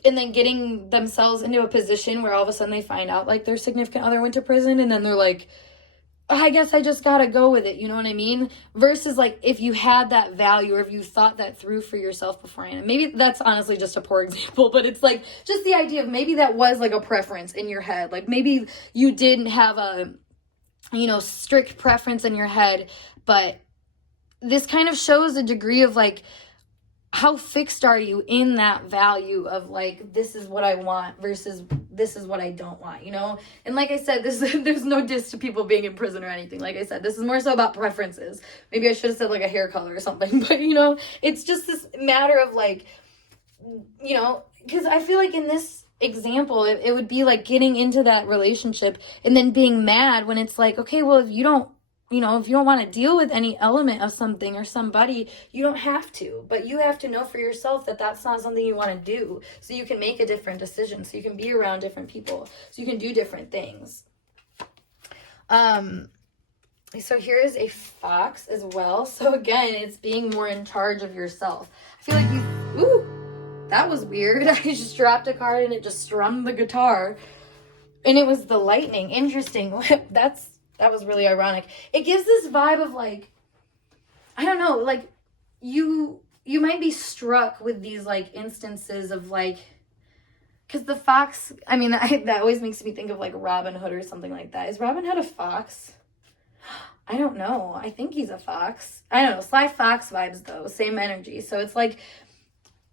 and then getting themselves into a position where all of a sudden they find out their significant other went to prison, and then they're I guess I just gotta go with it, you know what I mean? Versus if you had that value, or if you thought that through for yourself beforehand. And maybe that's honestly just a poor example, but it's just the idea of maybe that was a preference in your head. Maybe you didn't have a strict preference in your head, but this kind of shows a degree of how fixed are you in that value of this is what I want versus this is what I don't want, And like I said, there's no diss to people being in prison or anything. Like I said, this is more so about preferences. Maybe I should have said a hair color or something, but it's just this matter of because I feel in this example, it would be getting into that relationship and then being mad when it's okay, well, if you don't want to deal with any element of something or somebody, you don't have to. But you have to know for yourself that that's not something you want to do. So you can make a different decision. So you can be around different people. So you can do different things. So here is a fox as well. So again, it's being more in charge of yourself. I feel ooh, that was weird. I just dropped a card and it just strummed the guitar. And it was the lightning. Interesting. That was really ironic. It gives this vibe of I don't know, you might be struck with these instances of because the fox, I mean, that always makes me think of Robin Hood or something like that. Is Robin Hood a fox? I don't know. I think he's a fox. I don't know. Sly Fox vibes though, same energy. So it's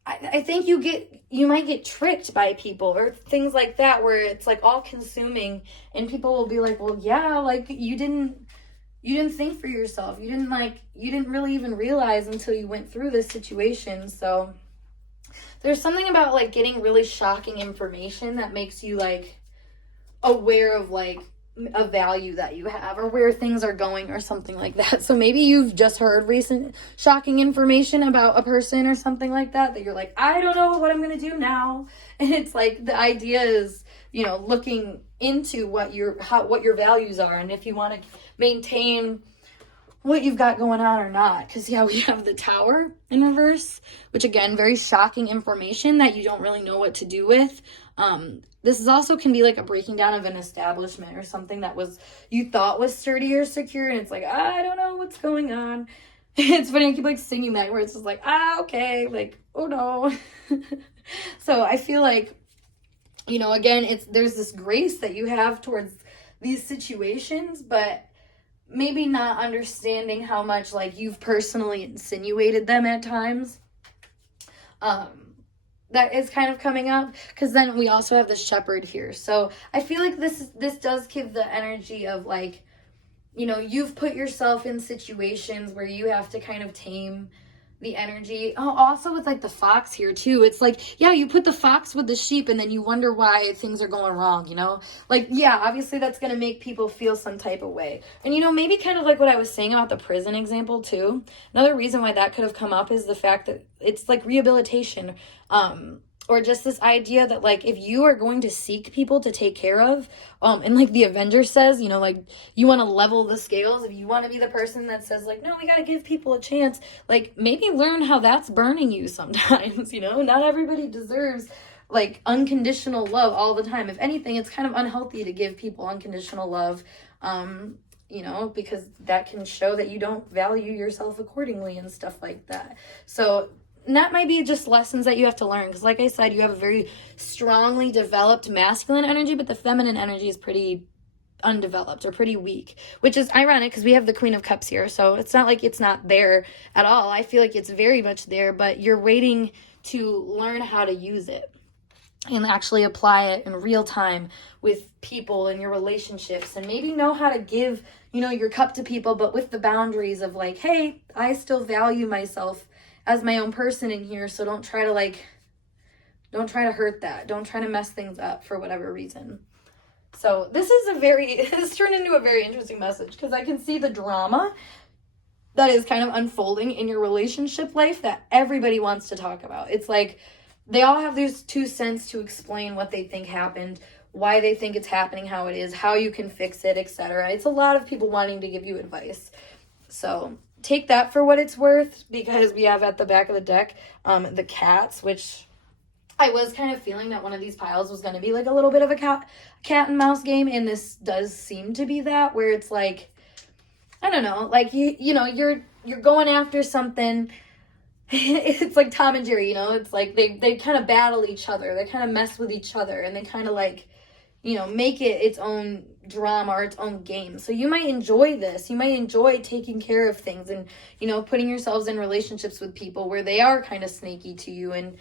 I think you might get tricked by people or things like that, where it's all consuming, and people will be well, yeah, you didn't think for yourself. You didn't really even realize until you went through this situation. So there's something about getting really shocking information that makes you aware of a value that you have or where things are going or something like that. So maybe you've just heard recent shocking information about a person or something like that you're I don't know what I'm going to do now. And it's the idea is, looking into what your values are and if you want to maintain what you've got going on or not. Because yeah, we have the Tower in reverse, which again, very shocking information that you don't really know what to do with. This is also can be a breaking down of an establishment or something that you thought was sturdy or secure, and it's I don't know what's going on. It's funny, I keep singing that where it's just okay, oh no. So I feel again, there's this grace that you have towards these situations, but maybe not understanding how much, like, you've personally insinuated them at times. That is kind of coming up, because then we also have the shepherd here. So I feel like this does give the energy of, like, you've put yourself in situations where you have to kind of tame the energy. Oh, also with, like, the fox here too. It's like, yeah, you put the fox with the sheep and then you wonder why things are going wrong, Like, yeah, obviously that's going to make people feel some type of way. And, maybe kind of like what I was saying about the prison example too. Another reason why that could have come up is the fact that it's like rehabilitation. Or just this idea that, like, if you are going to seek people to take care of, and like the Avenger says, like, you want to level the scales. If you want to be the person that says, like, no, we got to give people a chance, like, maybe learn how that's burning you sometimes, Not everybody deserves, like, unconditional love all the time. If anything, it's kind of unhealthy to give people unconditional love, because that can show that you don't value yourself accordingly and stuff like that. So that might be just lessons that you have to learn, because like I said, you have a very strongly developed masculine energy, but the feminine energy is pretty undeveloped or pretty weak, which is ironic because we have the Queen of Cups here. So it's not like it's not there at all. I feel like it's very much there, but you're waiting to learn how to use it and actually apply it in real time with people in your relationships, and maybe know how to give, your cup to people, but with the boundaries of, like, hey, I still value myself as my own person in here, so don't try to hurt that. Don't try to mess things up for whatever reason. So this turned into a very interesting message, because I can see the drama that is kind of unfolding in your relationship life that everybody wants to talk about. It's like they all have these 2 cents to explain what they think happened, why they think it's happening, how it is, how you can fix it, etc. It's a lot of people wanting to give you advice. So take that for what it's worth, because we have at the back of the deck the cats, which I was kind of feeling that one of these piles was going to be like a little bit of a cat and mouse game, and this does seem to be that, where it's like, I don't know, like you're going after something. It's like Tom and Jerry, it's like they kind of battle each other, they kind of mess with each other, and they kind of like make it its own drama or its own game. So you might enjoy this. You might enjoy taking care of things and, putting yourselves in relationships with people where they are kind of snaky to you. And,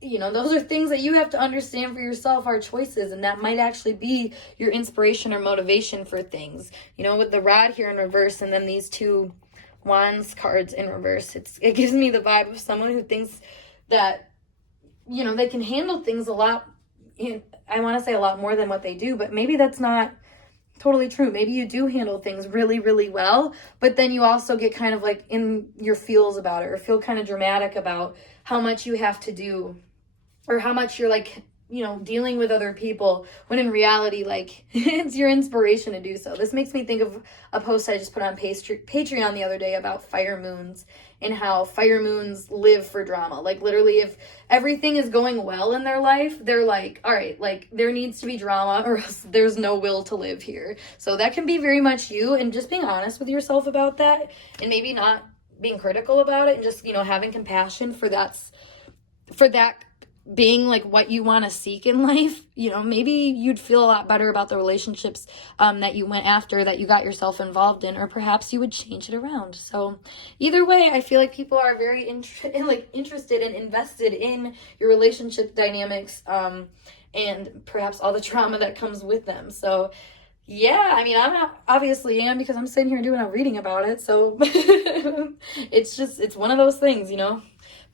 those are things that you have to understand for yourself are choices. And that might actually be your inspiration or motivation for things, with the rod here in reverse and then these 2 wands cards in reverse. It gives me the vibe of someone who thinks that, they can handle things a lot. I want to say a lot more than what they do, but maybe that's not totally true. Maybe you do handle things really, really well, but then you also get kind of like in your feels about it, or feel kind of dramatic about how much you have to do, or how much you're like, dealing with other people, when in reality, like, it's your inspiration to do so. This makes me think of a post I just put on Patreon the other day about fire moons, and how fire moons live for drama. Like, literally, if everything is going well in their life, they're like, all right, like, there needs to be drama or else there's no will to live here. So that can be very much you, and just being honest with yourself about that, and maybe not being critical about it, and just, having compassion for that being like what you want to seek in life. Maybe you'd feel a lot better about the relationships that you went after, that you got yourself involved in, or perhaps you would change it around. So either way, I feel like people are very interested and invested in your relationship dynamics, and perhaps all the trauma that comes with them. So yeah, I mean, obviously am, because I'm sitting here doing a reading about it. So it's one of those things,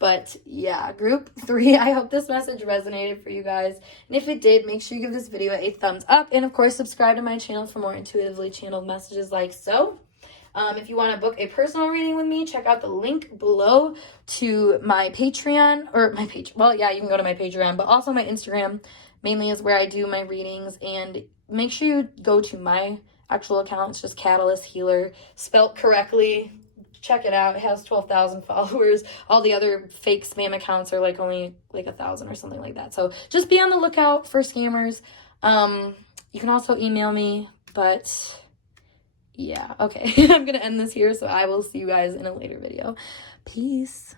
But yeah, group 3, I hope this message resonated for you guys. And if it did, make sure you give this video a thumbs up. And of course, subscribe to my channel for more intuitively channeled messages like so. If you want to book a personal reading with me, check out the link below to my Patreon, or my page. Well, yeah, you can go to my Patreon, but also my Instagram mainly is where I do my readings. And make sure you go to my actual account. It's just Catalyst Healer, spelt correctly. Check it out. It has 12,000 followers. All the other fake spam accounts are like only like 1,000 or something like that. So just be on the lookout for scammers. You can also email me, but yeah, okay. I'm gonna end this here, so I will see you guys in a later video. Peace.